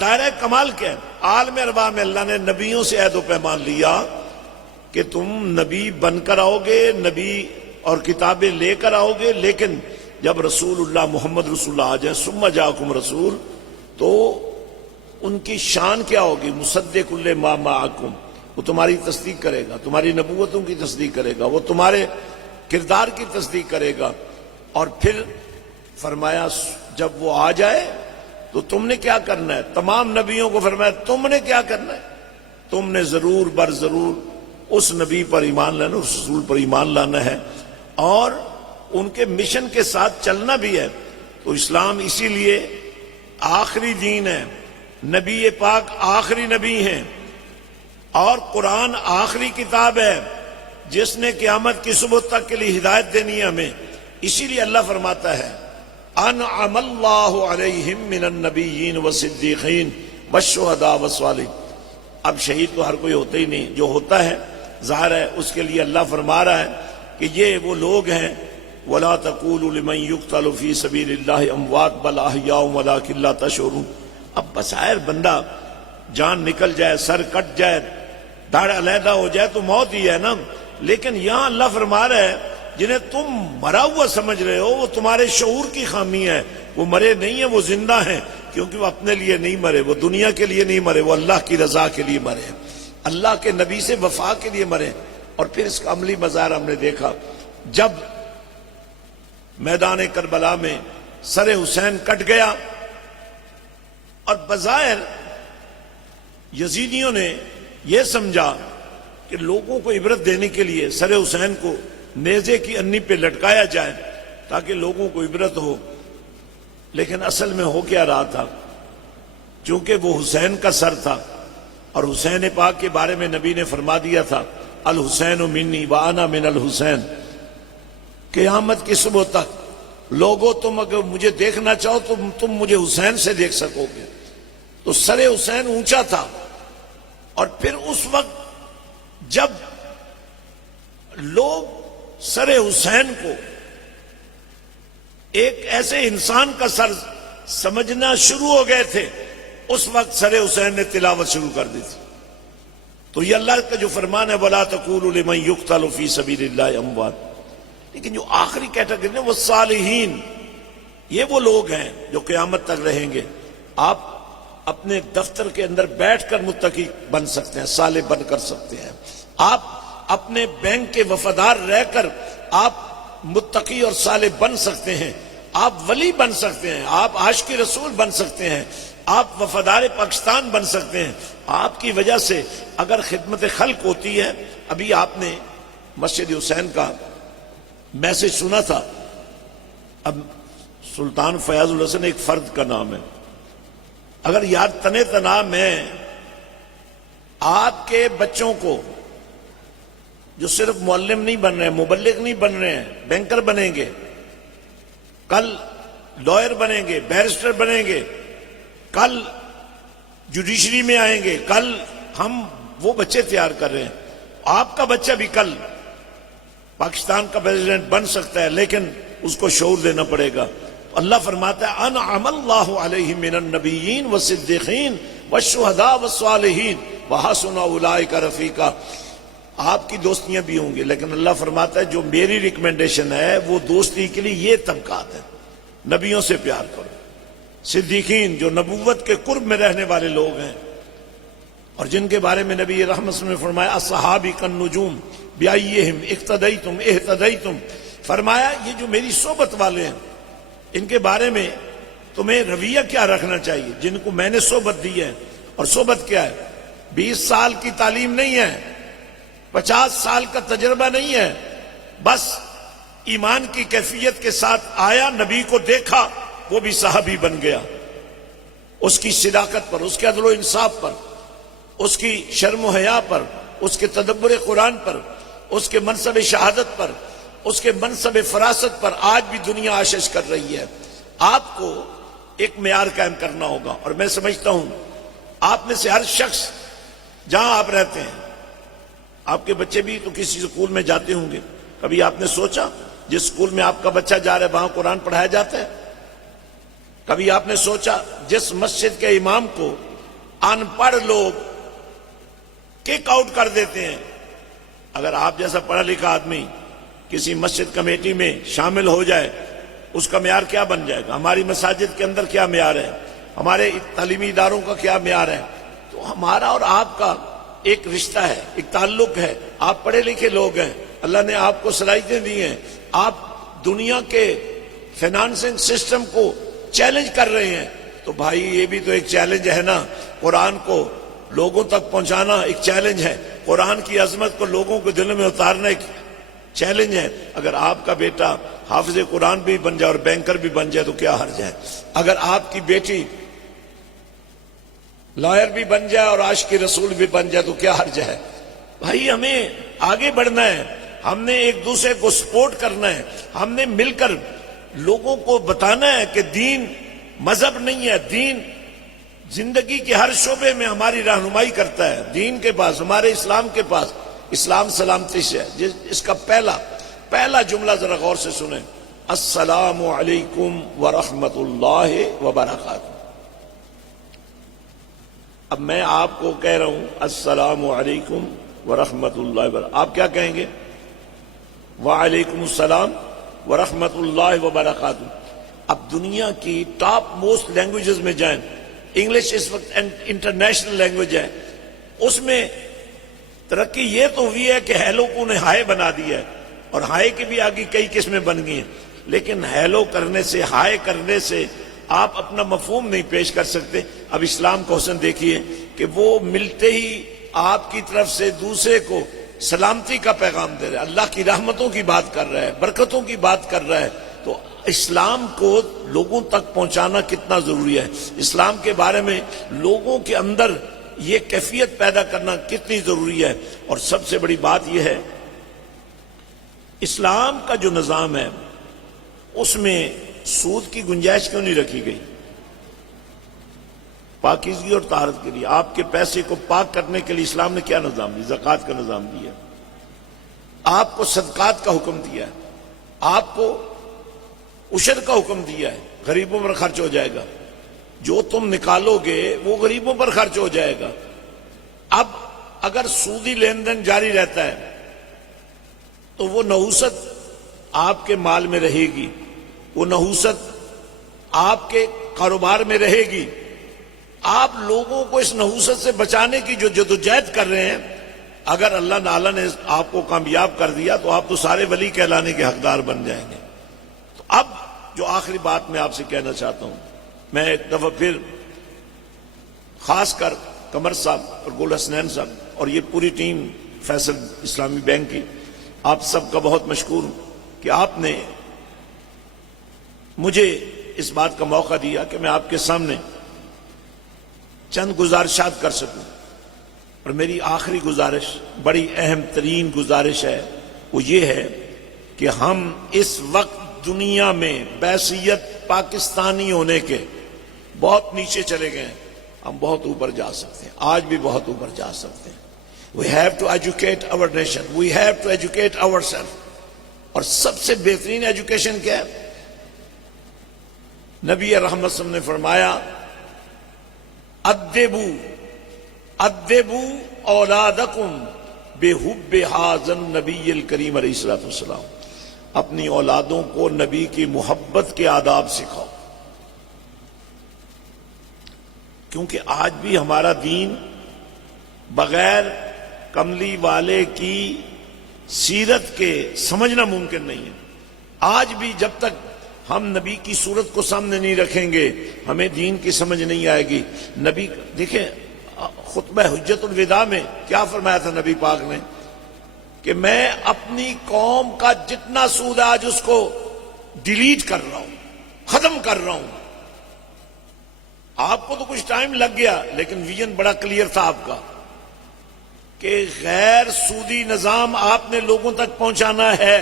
دائرہ کمال کیا ہے. عالم ارواح میں اللہ نے نبیوں سے عہد و پیمان لیا کہ تم نبی بن کر آؤ گے، نبی اور کتابیں لے کر آؤ گے، لیکن جب رسول اللہ محمد رسول اللہ آ جائیں ثم جاءکم رسول، تو ان کی شان کیا ہوگی؟ مصدق ما معکم، وہ تمہاری تصدیق کرے گا، تمہاری نبوتوں کی تصدیق کرے گا، وہ تمہارے کردار کی تصدیق کرے گا. اور پھر فرمایا جب وہ آ جائے تو تم نے کیا کرنا ہے؟ تمام نبیوں کو فرمایا تم نے کیا کرنا ہے؟ تم نے ضرور بر ضرور اس نبی پر ایمان لانا، اس رسول پر ایمان لانا ہے اور ان کے مشن کے ساتھ چلنا بھی ہے. تو اسلام اسی لیے آخری دین ہے، نبی پاک آخری نبی ہیں اور قرآن آخری کتاب ہے جس نے قیامت کی صبح تک کے لیے ہدایت دینی ہے ہمیں. اسی لیے اللہ فرماتا ہے انعم اللہ علیہم من النبیین والصدیقین والشہداء والصالحین. اب شہید تو ہر کوئی ہوتا ہی نہیں، جو ہوتا ہے ظاہر ہے اس کے لیے اللہ فرما رہا ہے کہ یہ وہ لوگ ہیں وَلَا تَقُولُوا لِمَنْ يُقْتَلُ فِي سَبِيلِ اللَّهِ أَمْوَاتٌ بَلْ أَحْيَاءٌ وَلَٰكِن لَا تَشْعُرُونَ. اب بظاہر بندہ جان نکل جائے، سر کٹ جائے، دھڑ علیحدہ ہو جائے تو موت ہی ہے نا، لیکن یہاں اللہ فرما رہا ہے جنہیں تم مرا ہوا سمجھ رہے ہو وہ تمہارے شعور کی خامی ہے. وہ مرے نہیں ہیں، وہ زندہ ہیں، کیونکہ وہ اپنے لیے نہیں مرے، وہ دنیا کے لیے نہیں مرے، وہ اللہ کی رضا کے لیے مرے، اللہ کے نبی سے وفا کے لیے مرے. اور پھر اس کا عملی مظاہر ہم نے دیکھا جب میدان کربلا میں سر حسین کٹ گیا اور بظاہر یزیدیوں نے یہ سمجھا کہ لوگوں کو عبرت دینے کے لیے سر حسین کو نیزے کی انی پہ لٹکایا جائے تاکہ لوگوں کو عبرت ہو، لیکن اصل میں ہو کیا رہا تھا؟ چونکہ وہ حسین کا سر تھا اور حسین پاک کے بارے میں نبی نے فرما دیا تھا الحسین منی وانا من الحسین. قیامت کی صبح تک لوگوں تم اگر مجھے دیکھنا چاہو تو تم مجھے حسین سے دیکھ سکو گے. تو سر حسین اونچا تھا اور پھر اس وقت جب لوگ سر حسین کو ایک ایسے انسان کا سر سمجھنا شروع ہو گئے تھے، اس وقت سر حسین نے تلاوت شروع کر دی تھی. تو یہ اللہ کا جو فرمان ہے وَلَا تَقُولُوا لِمَنْ يُقْتَلُ فِي سَبِيلِ اللَّهِ أَمْوَاتٌ. لیکن جو آخری کیٹیگری ہے وہ صالحین، یہ وہ لوگ ہیں جو قیامت تک رہیں گے. آپ اپنے دفتر کے اندر بیٹھ کر متقی بن سکتے ہیں، صالح بن کر سکتے ہیں. آپ اپنے بینک کے وفادار رہ کر آپ متقی اور صالح بن سکتے ہیں. آپ ولی بن سکتے ہیں، آپ عاشق رسول بن سکتے ہیں، آپ وفادار پاکستان بن سکتے ہیں. آپ کی وجہ سے اگر خدمت خلق ہوتی ہے. ابھی آپ نے مسجد حسین کا میسج سنا تھا. اب سلطان فیاض الحسن ایک فرد کا نام ہے. اگر یار تنے تنا میں آپ کے بچوں کو جو صرف معلم نہیں بن رہے ہیں، مبلغ نہیں بن رہے ہیں، بینکر بنیں گے، کل لائر بنیں گے، بیرسٹر بنیں گے، کل جوڈیشری میں آئیں گے، کل ہم وہ بچے تیار کر رہے ہیں. آپ کا بچہ بھی کل پاکستان کا پریزیڈنٹ بن سکتا ہے، لیکن اس کو شعور دینا پڑے گا. اللہ فرماتا ہے انعم اللہ علیہم من النبیین والصدیقین والشہداء والصالحین وحسن اولئک رفیقا. آپ کی دوستیاں بھی ہوں گی، لیکن اللہ فرماتا ہے جو میری ریکمنڈیشن ہے وہ دوستی کے لیے یہ طبقات ہیں. نبیوں سے پیار کرو، صدیقین جو نبوت کے قرب میں رہنے والے لوگ ہیں اور جن کے بارے میں نبی رحمت صلی اللہ علیہ وسلم نے فرمایا الصحابی کالنجوم بیایہم اقتدیتم اہتدیتم. فرمایا یہ جو میری صحبت والے ہیں ان کے بارے میں تمہیں رویہ کیا رکھنا چاہیے جن کو میں نے صحبت دی ہے. اور صحبت کیا ہے؟ 20 سال کی تعلیم نہیں ہے، 50 سال کا تجربہ نہیں ہے، بس ایمان کی کیفیت کے ساتھ آیا، نبی کو دیکھا، وہ بھی صحابی بن گیا. اس کی صداقت پر، اس کے عدل و انصاف پر، اس کی شرم و حیا پر، اس کے تدبر قرآن پر، اس کے منصب شہادت پر، اس کے منصب فراست پر آج بھی دنیا آشش کر رہی ہے. آپ کو ایک معیار قائم کرنا ہوگا. اور میں سمجھتا ہوں آپ میں سے ہر شخص جہاں آپ رہتے ہیں، آپ کے بچے بھی تو کسی سکول میں جاتے ہوں گے، کبھی آپ نے سوچا جس اسکول میں آپ کا بچہ جا رہا ہے وہاں قرآن پڑھایا جاتا ہے؟ کبھی آپ نے سوچا جس مسجد کے امام کو ان پڑھ لوگ کک آؤٹ کر دیتے ہیں، اگر آپ جیسا پڑھا لکھا آدمی کسی مسجد کمیٹی میں شامل ہو جائے اس کا معیار کیا بن جائے گا؟ ہماری مساجد کے اندر کیا معیار ہے، ہمارے تعلیمی اداروں کا کیا معیار ہے؟ تو ہمارا اور آپ کا ایک رشتہ ہے، ایک تعلق ہے. آپ پڑھے لکھے لوگ ہیں، اللہ نے آپ کو صلاحیتیں دی ہیں، آپ دنیا کے فائنانسنگ سسٹم کو چیلنج کر رہے ہیں، تو بھائی یہ بھی تو ایک چیلنج ہے نا. قرآن کو لوگوں تک پہنچانا ایک چیلنج ہے، قرآن کی عظمت کو لوگوں کے دل میں اتارنا ایک چیلنج ہے. اگر آپ کا بیٹا حافظ قرآن بھی بن جائے اور بینکر بھی بن جائے تو کیا حرج ہے؟ اگر آپ کی بیٹی لائر بھی بن جائے اور عاشق رسول بھی بن جائے تو کیا حرج ہے؟ بھائی ہمیں آگے بڑھنا ہے، ہم نے ایک دوسرے کو سپورٹ کرنا ہے، ہم نے مل کر لوگوں کو بتانا ہے کہ دین مذہب نہیں ہے، دین زندگی کے ہر شعبے میں ہماری رہنمائی کرتا ہے. دین کے پاس، ہمارے اسلام کے پاس، اسلام سلامتی سے ہے. اس کا پہلا جملہ ذرا غور سے سنیں، السلام علیکم ورحمۃ اللہ وبرکاتہ. اب میں آپ کو کہہ رہا ہوں السلام علیکم ورحمۃ اللہ وبرکاتہ، آپ کیا کہیں گے؟ وعلیکم السلام ورحمۃ اللہ وبرکاتہ. اب دنیا کی ٹاپ موسٹ لینگویجز میں جائیں، انگلش اس وقت انٹرنیشنل لینگویج ہے، اس میں ترقی یہ تو ہوئی ہے کہ ہیلو کو نے ہائے بنا دیا ہے، اور ہائے کی بھی آگے کئی قسمیں بن گئی ہیں. لیکن ہیلو کرنے سے، ہائے کرنے سے آپ اپنا مفہوم نہیں پیش کر سکتے. اب اسلام کا حسن دیکھیے کہ وہ ملتے ہی آپ کی طرف سے دوسرے کو سلامتی کا پیغام دے رہا ہے، اللہ کی رحمتوں کی بات کر رہا ہے، برکتوں کی بات کر رہا ہے. تو اسلام کو لوگوں تک پہنچانا کتنا ضروری ہے، اسلام کے بارے میں لوگوں کے اندر یہ کیفیت پیدا کرنا کتنی ضروری ہے. اور سب سے بڑی بات یہ ہے، اسلام کا جو نظام ہے اس میں سود کی گنجائش کیوں نہیں رکھی گئی؟ پاکیزگی اور طہارت کے لیے، آپ کے پیسے کو پاک کرنے کے لیے اسلام نے کیا نظام دیا؟ زکوٰۃ کا نظام دیا، آپ کو صدقات کا حکم دیا ہے، آپ کو عشر کا حکم دیا ہے، غریبوں پر خرچ ہو جائے گا، جو تم نکالو گے وہ غریبوں پر خرچ ہو جائے گا. اب اگر سودی لین دین جاری رہتا ہے تو وہ نحوست آپ کے مال میں رہے گی، وہ نحوست آپ کے کاروبار میں رہے گی. آپ لوگوں کو اس نحوست سے بچانے کی جو جدوجہد کر رہے ہیں، اگر اللہ تعالیٰ نے آپ کو کامیاب کر دیا تو آپ تو سارے ولی کہلانے کے حقدار بن جائیں گے. تو اب جو آخری بات میں آپ سے کہنا چاہتا ہوں، میں ایک دفعہ پھر خاص کر قمر صاحب اور گل حسنین صاحب اور یہ پوری ٹیم فیصل اسلامی بینک کی، آپ سب کا بہت مشکور ہوں کہ آپ نے مجھے اس بات کا موقع دیا کہ میں آپ کے سامنے چند گزارشات کر سکوں. اور میری آخری گزارش، بڑی اہم ترین گزارش ہے، وہ یہ ہے کہ ہم اس وقت دنیا میں بحیثیت پاکستانی ہونے کے بہت نیچے چلے گئے ہیں، ہم بہت اوپر جا سکتے ہیں، آج بھی بہت اوپر جا سکتے ہیں. We have to educate our nation. We have to educate ourselves. اور سب سے بہترین ایجوکیشن کیا ہے؟ نبی رحمت صلی اللہ علیہ وسلم نے فرمایا، ادبوا اولادکم بحب ھذا النبی الکریم علیہ الصلوۃ والسلام. اپنی اولادوں کو نبی کی محبت کے آداب سکھاؤ، کیونکہ آج بھی ہمارا دین بغیر کملی والے کی سیرت کے سمجھنا ممکن نہیں ہے. آج بھی جب تک ہم نبی کی صورت کو سامنے نہیں رکھیں گے ہمیں دین کی سمجھ نہیں آئے گی. نبی دیکھیں خطبہ حجت الوداع میں کیا فرمایا تھا نبی پاک نے کہ میں اپنی قوم کا جتنا سود ہے آج اس کو ڈیلیٹ کر رہا ہوں، ختم کر رہا ہوں. آپ کو تو کچھ ٹائم لگ گیا لیکن ویژن بڑا کلیئر تھا آپ کا کہ غیر سودی نظام آپ نے لوگوں تک پہنچانا ہے.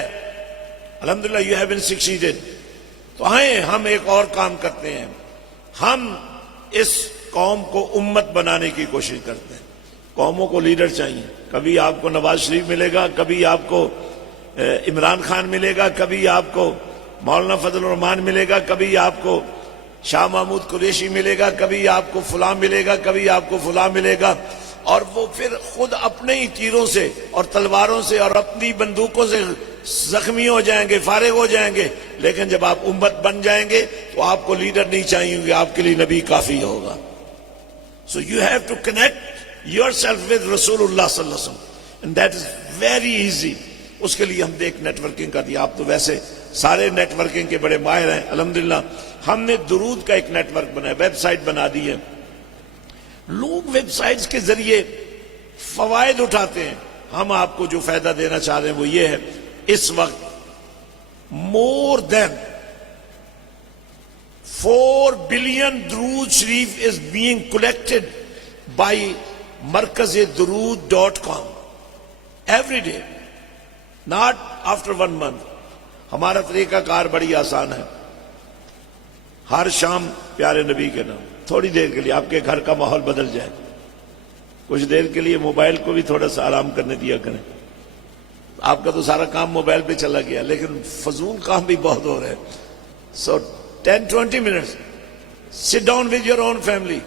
الحمدللہ یو ہیو بین سکسیڈڈ. تو آئیں ہم ایک اور کام کرتے ہیں، ہم اس قوم کو امت بنانے کی کوشش کرتے ہیں. قوموں کو لیڈر چاہیے، کبھی آپ کو نواز شریف ملے گا، کبھی آپ کو عمران خان ملے گا، کبھی آپ کو مولانا فضل الرحمان ملے گا، کبھی آپ کو شاہ محمود قریشی ملے گا، کبھی آپ کو فلاں ملے گا، کبھی آپ کو فلاں ملے گا، اور وہ پھر خود اپنے ہی تیروں سے اور تلواروں سے اور اپنی بندوقوں سے زخمی ہو جائیں گے، فارغ ہو جائیں گے. لیکن جب آپ امت بن جائیں گے تو آپ کو لیڈر نہیں چاہیے گے، آپ کے لیے نبی کافی ہوگا. So you have to connect yourself with رسول اللہ صلی اللہ علیہ وسلم, and that is very easy. اس کے لیے ہم نے ایک نیٹ ورکنگ کا دیا. آپ تو ویسے سارے نیٹ ورکنگ کے بڑے ماہر ہیں الحمدللہ. ہم نے درود کا ایک نیٹ ورک بنایا، ویب سائٹ بنا دی ہے. لوگ ویب سائٹس کے ذریعے فوائد اٹھاتے ہیں. ہم آپ کو جو فائدہ دینا چاہ رہے ہیں وہ یہ ہے، اس وقت مور دین 4 billion درود شریف is being collected by markazedrood.com every day, not after 1 month. ہمارا طریقہ کار بڑی آسان ہے. ہر شام پیارے نبی کے نام، تھوڑی دیر کے لیے آپ کے گھر کا ماحول بدل جائے، کچھ دیر کے لیے موبائل کو بھی تھوڑا سا آرام کرنے دیا کریں. آپ کا تو سارا کام موبائل پہ چلا گیا، لیکن فضول کام بھی بہت ہو رہے ہیں. سو 10-20 minutes sit down with your own family.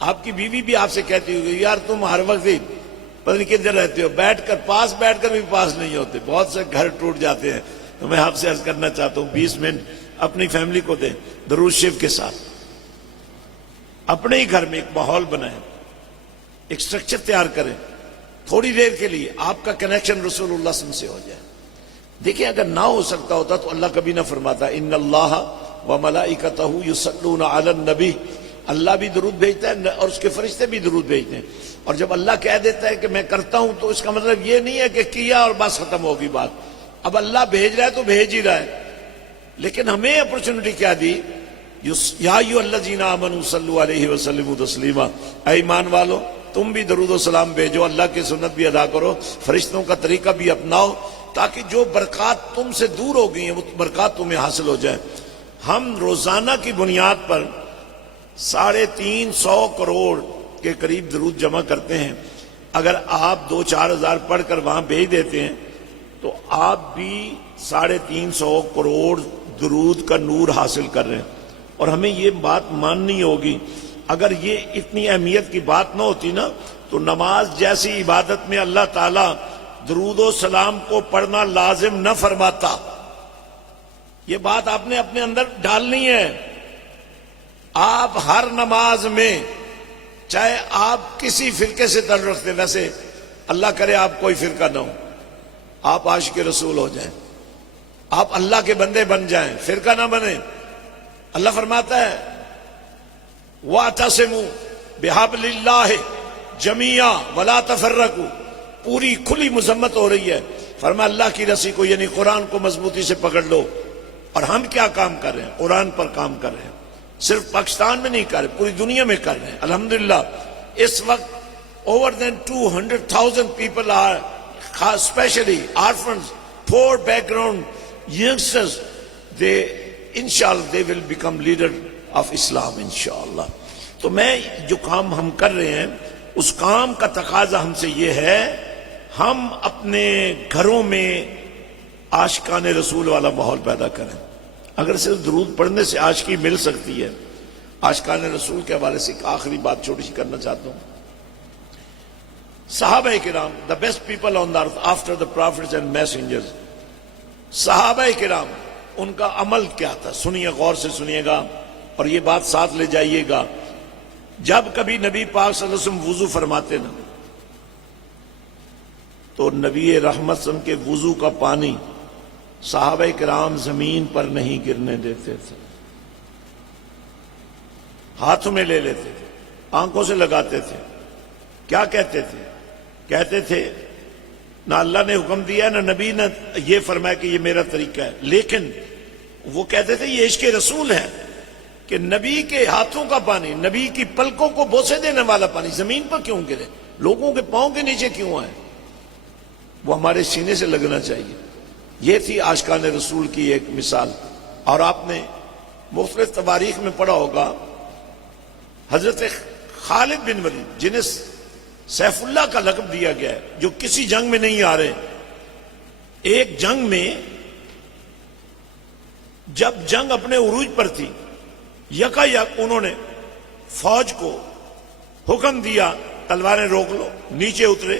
آپ کی بیوی بھی آپ سے کہتی ہوگی یار تم ہر وقت ہی پتہ نہیں کدھر رہتے ہو، بیٹھ کر بھی پاس نہیں ہوتے. بہت سے گھر ٹوٹ جاتے ہیں. تو میں آپ سے عرض کرنا چاہتا ہوں 20 منٹ اپنی فیملی کو دیں درود شریف کے ساتھ. اپنے ہی گھر میں ایک ماحول بنائیں، ایک سٹرکچر تیار کریں. تھوڑی دیر کے لیے آپ کا کنیکشن رسول اللہ صلی اللہ علیہ وسلم سے ہو جائے. دیکھیں اگر نہ ہو سکتا ہوتا تو اللہ کبھی نہ فرماتا ان اللہ وملائکتہ یصلون علی النبی. اللہ بھی درود بھیجتا ہے اور اس کے فرشتے بھی درود بھیجتے ہیں. اور جب اللہ کہہ دیتا ہے کہ میں کرتا ہوں تو اس کا مطلب یہ نہیں ہے کہ کیا اور بس ختم ہوگی بات. اب اللہ بھیج رہا ہے تو بھیج ہی رہا ہے، لیکن ہمیں اپرچونٹی کیا دی؟ یا ایھا الذین آمنوا صلوا علیہ وسلموا تسلیما. اے ایمان والو تم بھی درود و سلام بھیجو، اللہ کی سنت بھی ادا کرو، فرشتوں کا طریقہ بھی اپناؤ، تاکہ جو برکات تم سے دور ہو گئی ہیں وہ برکات تمہیں حاصل ہو جائے. ہم روزانہ کی بنیاد پر 350 کروڑ کے قریب درود جمع کرتے ہیں. اگر آپ 2-4 ہزار پڑھ کر وہاں بھیج دیتے ہیں تو آپ بھی 350 کروڑ درود کا نور حاصل کر رہے ہیں. اور ہمیں یہ بات ماننی ہوگی. اگر یہ اتنی اہمیت کی بات نہ ہوتی نا تو نماز جیسی عبادت میں اللہ تعالیٰ درود و سلام کو پڑھنا لازم نہ فرماتا. یہ بات آپ نے اپنے اندر ڈالنی ہے. آپ ہر نماز میں چاہے آپ کسی فرقے سے تعلق رکھتے، ویسے اللہ کرے آپ کوئی فرقہ نہ ہو، آپ عاشق رسول ہو جائیں، آپ اللہ کے بندے بن جائیں، فرقہ نہ بنیں. اللہ فرماتا ہے وَاعْتَصِمُوا بِحَبْلِ اللَّهِ جَمِيعًا وَلَا تَفَرَّقُوا. پوری کھلی مذمت ہو رہی ہے. فرمایا اللہ کی رسی کو یعنی قرآن کو مضبوطی سے پکڑ لو. اور ہم کیا کام کر رہے ہیں؟ قرآن پر کام کر رہے ہیں. صرف پاکستان میں نہیں کر رہے، پوری دنیا میں کر رہے ہیں الحمدللہ. اس وقت over than 200,000 people are, especially orphans, poor background youngsters, inshallah they will become leader of Islam inshallah. تو میں جو کام ہم کر رہے ہیں اس کام کا تقاضا ہم سے یہ ہے ہم اپنے گھروں میں عاشقان رسول والا ماحول پیدا کریں. اگر صرف درود پڑھنے سے عاشقی مل سکتی ہے. عاشقان رسول کے حوالے سے ایک آخری بات چھوٹی سی کرنا چاہتا ہوں. صحابہ کرام the best people on the earth after the prophets and messengers. صحابہ کرام ان کا عمل کیا تھا؟ سنیے، غور سے سنیے گا اور یہ بات ساتھ لے جائیے گا. جب کبھی نبی پاک صلی اللہ علیہ وسلم وضو فرماتے نا تو نبی رحمت صلی اللہ علیہ وسلم کے وضو کا پانی صحابہ کرام زمین پر نہیں گرنے دیتے تھے، ہاتھوں میں لے لیتے تھے، آنکھوں سے لگاتے تھے. کیا کہتے تھے؟ کہتے تھے نہ اللہ نے حکم دیا نہ نبی نے یہ فرمایا کہ یہ میرا طریقہ ہے. لیکن وہ کہتے تھے یہ عشق رسول ہے کہ نبی کے ہاتھوں کا پانی، نبی کی پلکوں کو بوسے دینے والا پانی زمین پر کیوں گرے، لوگوں کے پاؤں کے نیچے کیوں آئے؟ وہ ہمارے سینے سے لگنا چاہیے. یہ تھی عاشقان رسول کی ایک مثال. اور آپ نے مختلف تواریخ میں پڑھا ہوگا حضرت خالد بن ولید جنہیں سیف اللہ کا لقب دیا گیا ہے، جو کسی جنگ میں نہیں آ رہے، ایک جنگ میں جب جنگ اپنے عروج پر تھی یکا یک انہوں نے فوج کو حکم دیا تلواریں روک لو. نیچے اترے,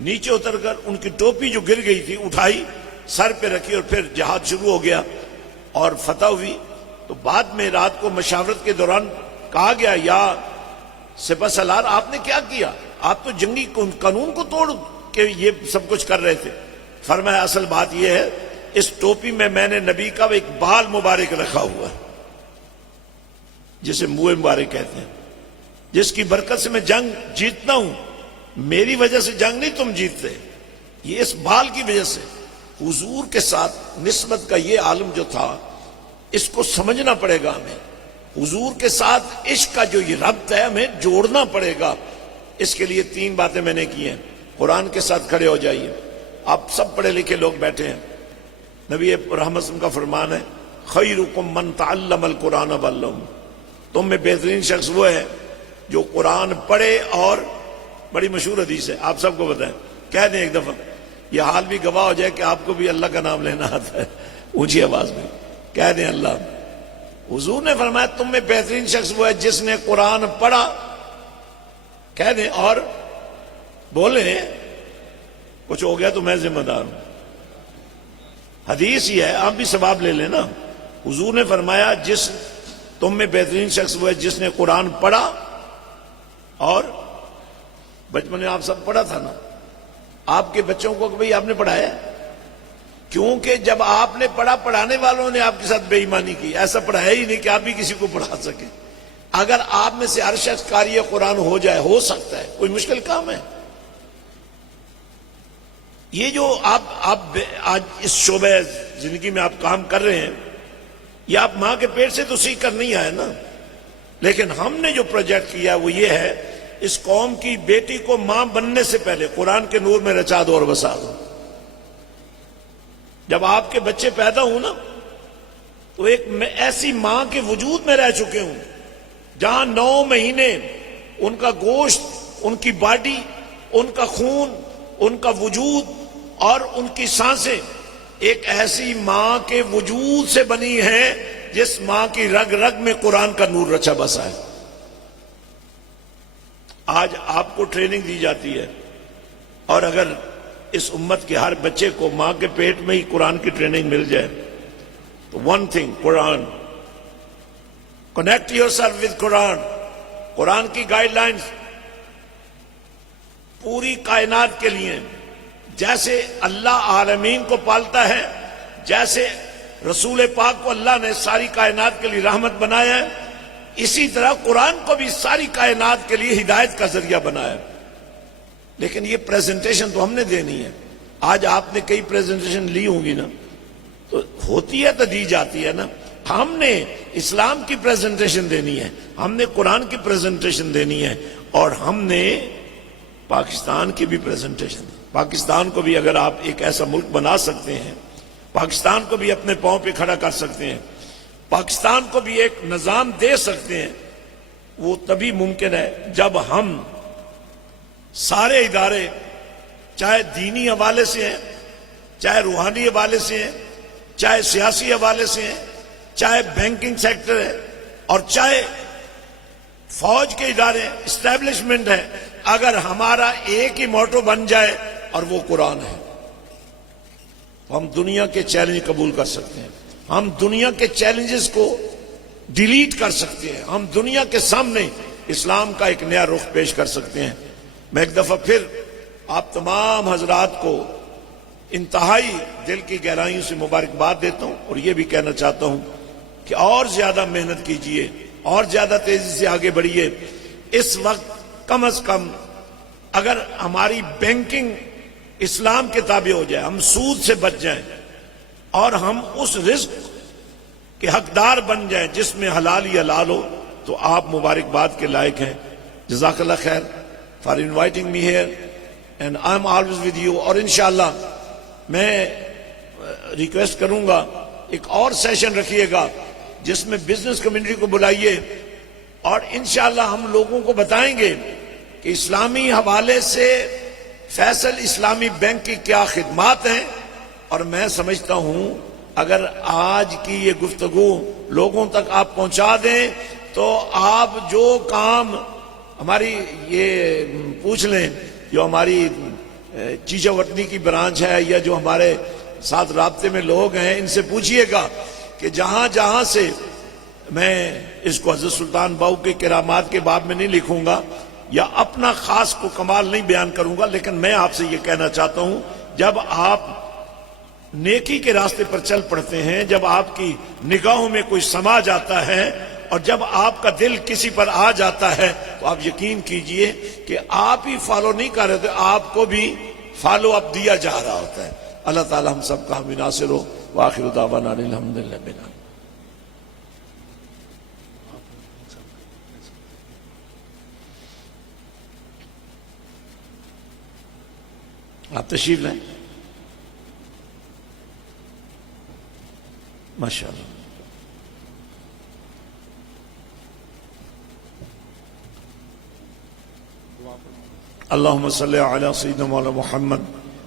نیچے اتر کر ان کی ٹوپی جو گر گئی تھی اٹھائی, سر پہ رکھی, اور پھر جہاد شروع ہو گیا اور فتح ہوئی. تو بعد میں رات کو مشاورت کے دوران کہا گیا, یا سپہ سالار آپ نے کیا کیا؟ آپ تو جنگی قانون کو توڑ کے یہ سب کچھ کر رہے تھے. فرمایا اصل بات یہ ہے, اس ٹوپی میں نے نبی کا ایک بال مبارک رکھا ہوا ہے جسے منہ مبارک کہتے ہیں, جس کی برکت سے میں جنگ جیتتا ہوں. میری وجہ سے جنگ نہیں تم جیتتے, یہ اس بال کی وجہ سے. حضور کے ساتھ نسبت کا یہ عالم جو تھا, اس کو سمجھنا پڑے گا ہمیں. حضور کے ساتھ عشق کا جو یہ ربط ہے ہمیں جوڑنا پڑے گا. اس کے لیے 3 باتیں میں نے کی ہیں. قرآن کے ساتھ کھڑے ہو جائیے. آپ سب پڑھے لکھے لوگ بیٹھے ہیں. نبی رحمت کا فرمان ہے, خیرکم من تعلم القرآن وعلمہ. تم میں بہترین شخص وہ ہے جو قرآن پڑھے, اور بڑی مشہور حدیث ہے, آپ سب کو بتائیں, کہہ دیں ایک دفعہ, یہ حال بھی گواہ ہو جائے کہ آپ کو بھی اللہ کا نام لینا آتا ہے. اونچی آواز میں کہہ دیں اللہ. حضور نے فرمایا تم میں بہترین شخص وہ ہے جس نے قرآن پڑھا. کہہ دیں اور بولیں, کچھ ہو گیا تو میں ذمہ دار ہوں. حدیث ہی ہے, آپ بھی ثواب لے لیں نا. حضور نے فرمایا تم میں بہترین شخص وہ ہے جس نے قرآن پڑھا, اور بچپن میں آپ سب پڑھا تھا نا, آپ کے بچوں کو بھئی آپ نے پڑھایا, کیونکہ جب آپ نے پڑھا پڑھانے والوں نے آپ کے ساتھ بے ایمانی کی. ایسا پڑھایا ہی نہیں کہ آپ بھی کسی کو پڑھا سکیں. اگر آپ میں سے ہر شخص قاری قرآن ہو جائے, ہو سکتا ہے, کوئی مشکل کام ہے. یہ جو آپ آج اس شعبہ زندگی میں آپ کام کر رہے ہیں, یہ آپ ماں کے پیٹ سے تو سیکھ کر نہیں آئے نا. لیکن ہم نے جو پروجیکٹ کیا وہ یہ ہے, اس قوم کی بیٹی کو ماں بننے سے پہلے قرآن کے نور میں رچا دو اور بسا دو. جب آپ کے بچے پیدا ہوں نا, تو ایک ایسی ماں کے وجود میں رہ چکے ہوں جہاں 9 مہینے ان کا گوشت, ان کی باڈی, ان کا خون, ان کا وجود اور ان کی سانسیں ایک ایسی ماں کے وجود سے بنی ہیں جس ماں کی رگ رگ میں قرآن کا نور رچا بسا ہے. آج آپ کو ٹریننگ دی جاتی ہے, اور اگر اس امت کے ہر بچے کو ماں کے پیٹ میں ہی قرآن کی ٹریننگ مل جائے تو one thing, Quran. Connect yourself with Quran. Quran کی گائیڈ لائنز پوری کائنات کے لیے. جیسے اللہ عالمین کو پالتا ہے, جیسے رسول پاک کو اللہ نے ساری کائنات کے لیے رحمت بنایا ہے, اسی طرح قرآن کو بھی ساری کائنات کے لیے ہدایت کا ذریعہ بنایا. لیکن یہ پریزنٹیشن تو ہم نے دینی ہے. آج آپ نے کئی پریزنٹیشن لی ہوں گی نا, تو ہوتی ہے تو دی جاتی ہے نا. ہم نے اسلام کی پریزنٹیشن دینی ہے, ہم نے قرآن کی پریزنٹیشن دینی ہے, اور ہم نے پاکستان کی بھی پریزنٹیشن. پاکستان کو بھی اگر آپ ایک ایسا ملک بنا سکتے ہیں, پاکستان کو بھی اپنے پاؤں پہ کھڑا کر سکتے ہیں, پاکستان کو بھی ایک نظام دے سکتے ہیں, وہ تبھی ممکن ہے جب ہم سارے ادارے, چاہے دینی حوالے سے ہیں, چاہے روحانی حوالے سے ہیں, چاہے سیاسی حوالے سے ہیں, چاہے بینکنگ سیکٹر ہے, اور چاہے فوج کے ادارے, اسٹیبلشمنٹ ہے, اگر ہمارا ایک ہی موٹو بن جائے اور وہ قرآن ہے, تو ہم دنیا کے چیلنج قبول کر سکتے ہیں. ہم دنیا کے چیلنجز کو ڈیلیٹ کر سکتے ہیں. ہم دنیا کے سامنے اسلام کا ایک نیا رخ پیش کر سکتے ہیں. میں ایک دفعہ پھر آپ تمام حضرات کو انتہائی دل کی گہرائیوں سے مبارکباد دیتا ہوں, اور یہ بھی کہنا چاہتا ہوں کہ اور زیادہ محنت کیجئے, اور زیادہ تیزی سے آگے بڑھیے. اس وقت کم از کم اگر ہماری بینکنگ اسلام کے تابع ہو جائے, ہم سود سے بچ جائیں, اور ہم اس رزق کے حقدار بن جائیں جس میں حلال ہی حلال ہو, تو آپ مبارکباد کے لائق ہیں. جزاک اللہ خیر for inviting me here, and I am always with you. اور انشاءاللہ میں ریکویسٹ کروں گا ایک اور سیشن رکھیے گا جس میں بزنس کمیونٹی کو بلائیے, اور انشاءاللہ ہم لوگوں کو بتائیں گے کہ اسلامی حوالے سے فیصل اسلامی بینک کی کیا خدمات ہیں, اور میں سمجھتا ہوں اگر آج کی یہ گفتگو لوگوں تک آپ پہنچا دیں تو آپ جو کام ہماری یہ پوچھ لیں جو ہماری چیچا وطنی کی برانچ ہے یا جو ہمارے ساتھ رابطے میں لوگ ہیں ان سے پوچھئے گا کہ جہاں جہاں سے میں اس کو حضرت سلطان باؤ کے کرامات کے باب میں نہیں لکھوں گا یا اپنا خاص کو کمال نہیں بیان کروں گا، لیکن میں آپ سے یہ کہنا چاہتا ہوں جب آپ نیکی کے راستے پر چل پڑتے ہیں، جب آپ کی نگاہوں میں کوئی سما جاتا ہے اور جب آپ کا دل کسی پر آ جاتا ہے تو آپ یقین کیجئے کہ آپ ہی فالو نہیں کر رہے تھے، آپ کو بھی فالو اپ دیا جا رہا ہوتا ہے۔ اللہ تعالی ہم سب کا حامی ناصر ہو۔ وآخر دعوانا الحمدللہ رب العالمین۔ آپ تشریف لائیں ماشاءاللہ۔ اللہم صلی علی سیدنا مولانا محمد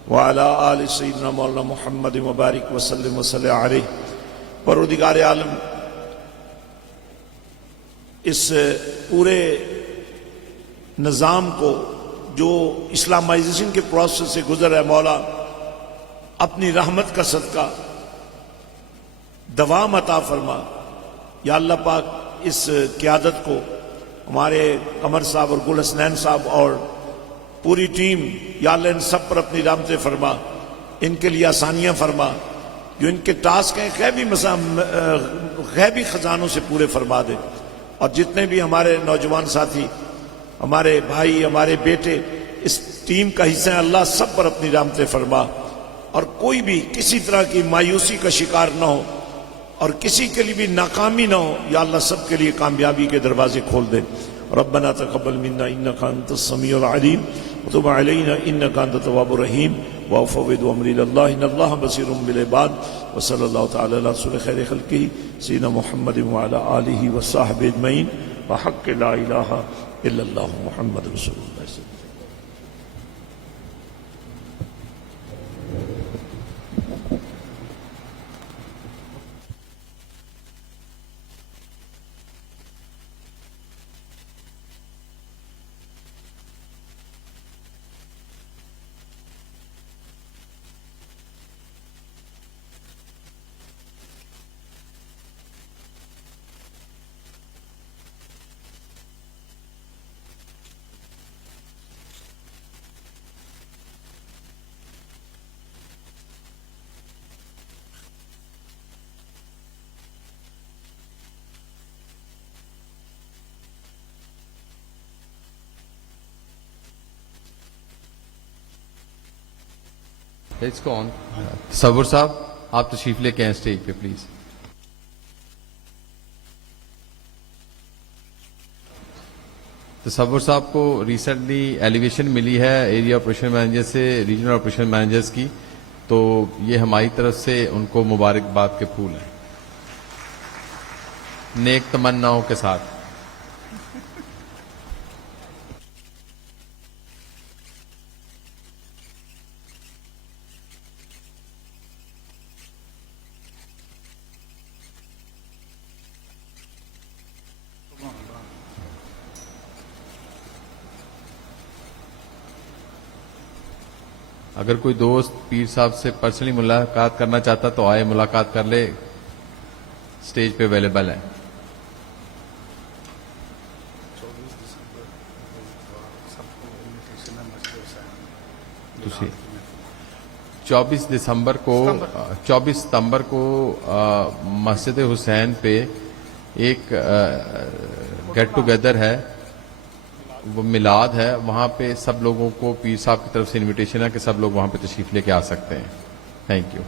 وعلی آل سیدنا مولانا محمد مبارک وسلم وصلی علیہ۔ پروردگار عالم اس پورے نظام کو جو اسلامائزیشن کے پروسیس سے گزر ہے مولا اپنی رحمت کا صدقہ دوام عطا فرما یا اللہ پاک۔ اس قیادت کو ہمارے قمر صاحب اور گل حسنین صاحب اور پوری ٹیم یا اللہ ان سب پر اپنی رحمتیں فرما، ان کے لیے آسانیاں فرما، جو ان کے ٹاسک ہیں غیبی خزانوں سے پورے فرما دے، اور جتنے بھی ہمارے نوجوان ساتھی، ہمارے بھائی، ہمارے بیٹے اس ٹیم کا حصہ ہیں، اللہ سب پر اپنی رحمتیں فرما، اور کوئی بھی کسی طرح کی مایوسی کا شکار نہ ہو اور کسی کے لیے بھی ناکامی نہ ہو، یا اللہ سب کے لیے کامیابی کے دروازے کھول دے۔ ربنا تقبل منا انك انت السميع العليم وتب علينا انك انت التواب الرحيم وافوض امري الى الله ان الله بصير بالعباد وصلى الله تعالى على رسول خير خلقه سيدنا محمد وعلى اله وصحبه اجمعين وحق لا اله الا الله محمد رسول الله صلى الله عليه وسلم۔ Let's go on. تصور صاحب آپ تشریف لے کے آئیں اسٹیج پہ پلیز۔ تصور صاحب کو ریسنٹلی ایلیویشن ملی ہے ایریا آپریشن مینیجر سے ریجنل آپریشن مینیجرز کی، تو یہ ہماری طرف سے ان کو مبارکباد کے پھول ہیں نیک تمناؤں کے ساتھ۔ اگر کوئی دوست پیر صاحب سے پرسنلی ملاقات کرنا چاہتا تو آئے ملاقات کر لے، اسٹیج پہ اویلیبل ہے۔ 24 ستمبر کو مسجد حسین پہ ایک گیٹ ٹوگیدر ہے، وہ میلاد ہے، وہاں پہ سب لوگوں کو پیر صاحب کی طرف سے انویٹیشن ہے کہ سب لوگ وہاں پہ تشریف لے کے آ سکتے ہیں۔ Thank you.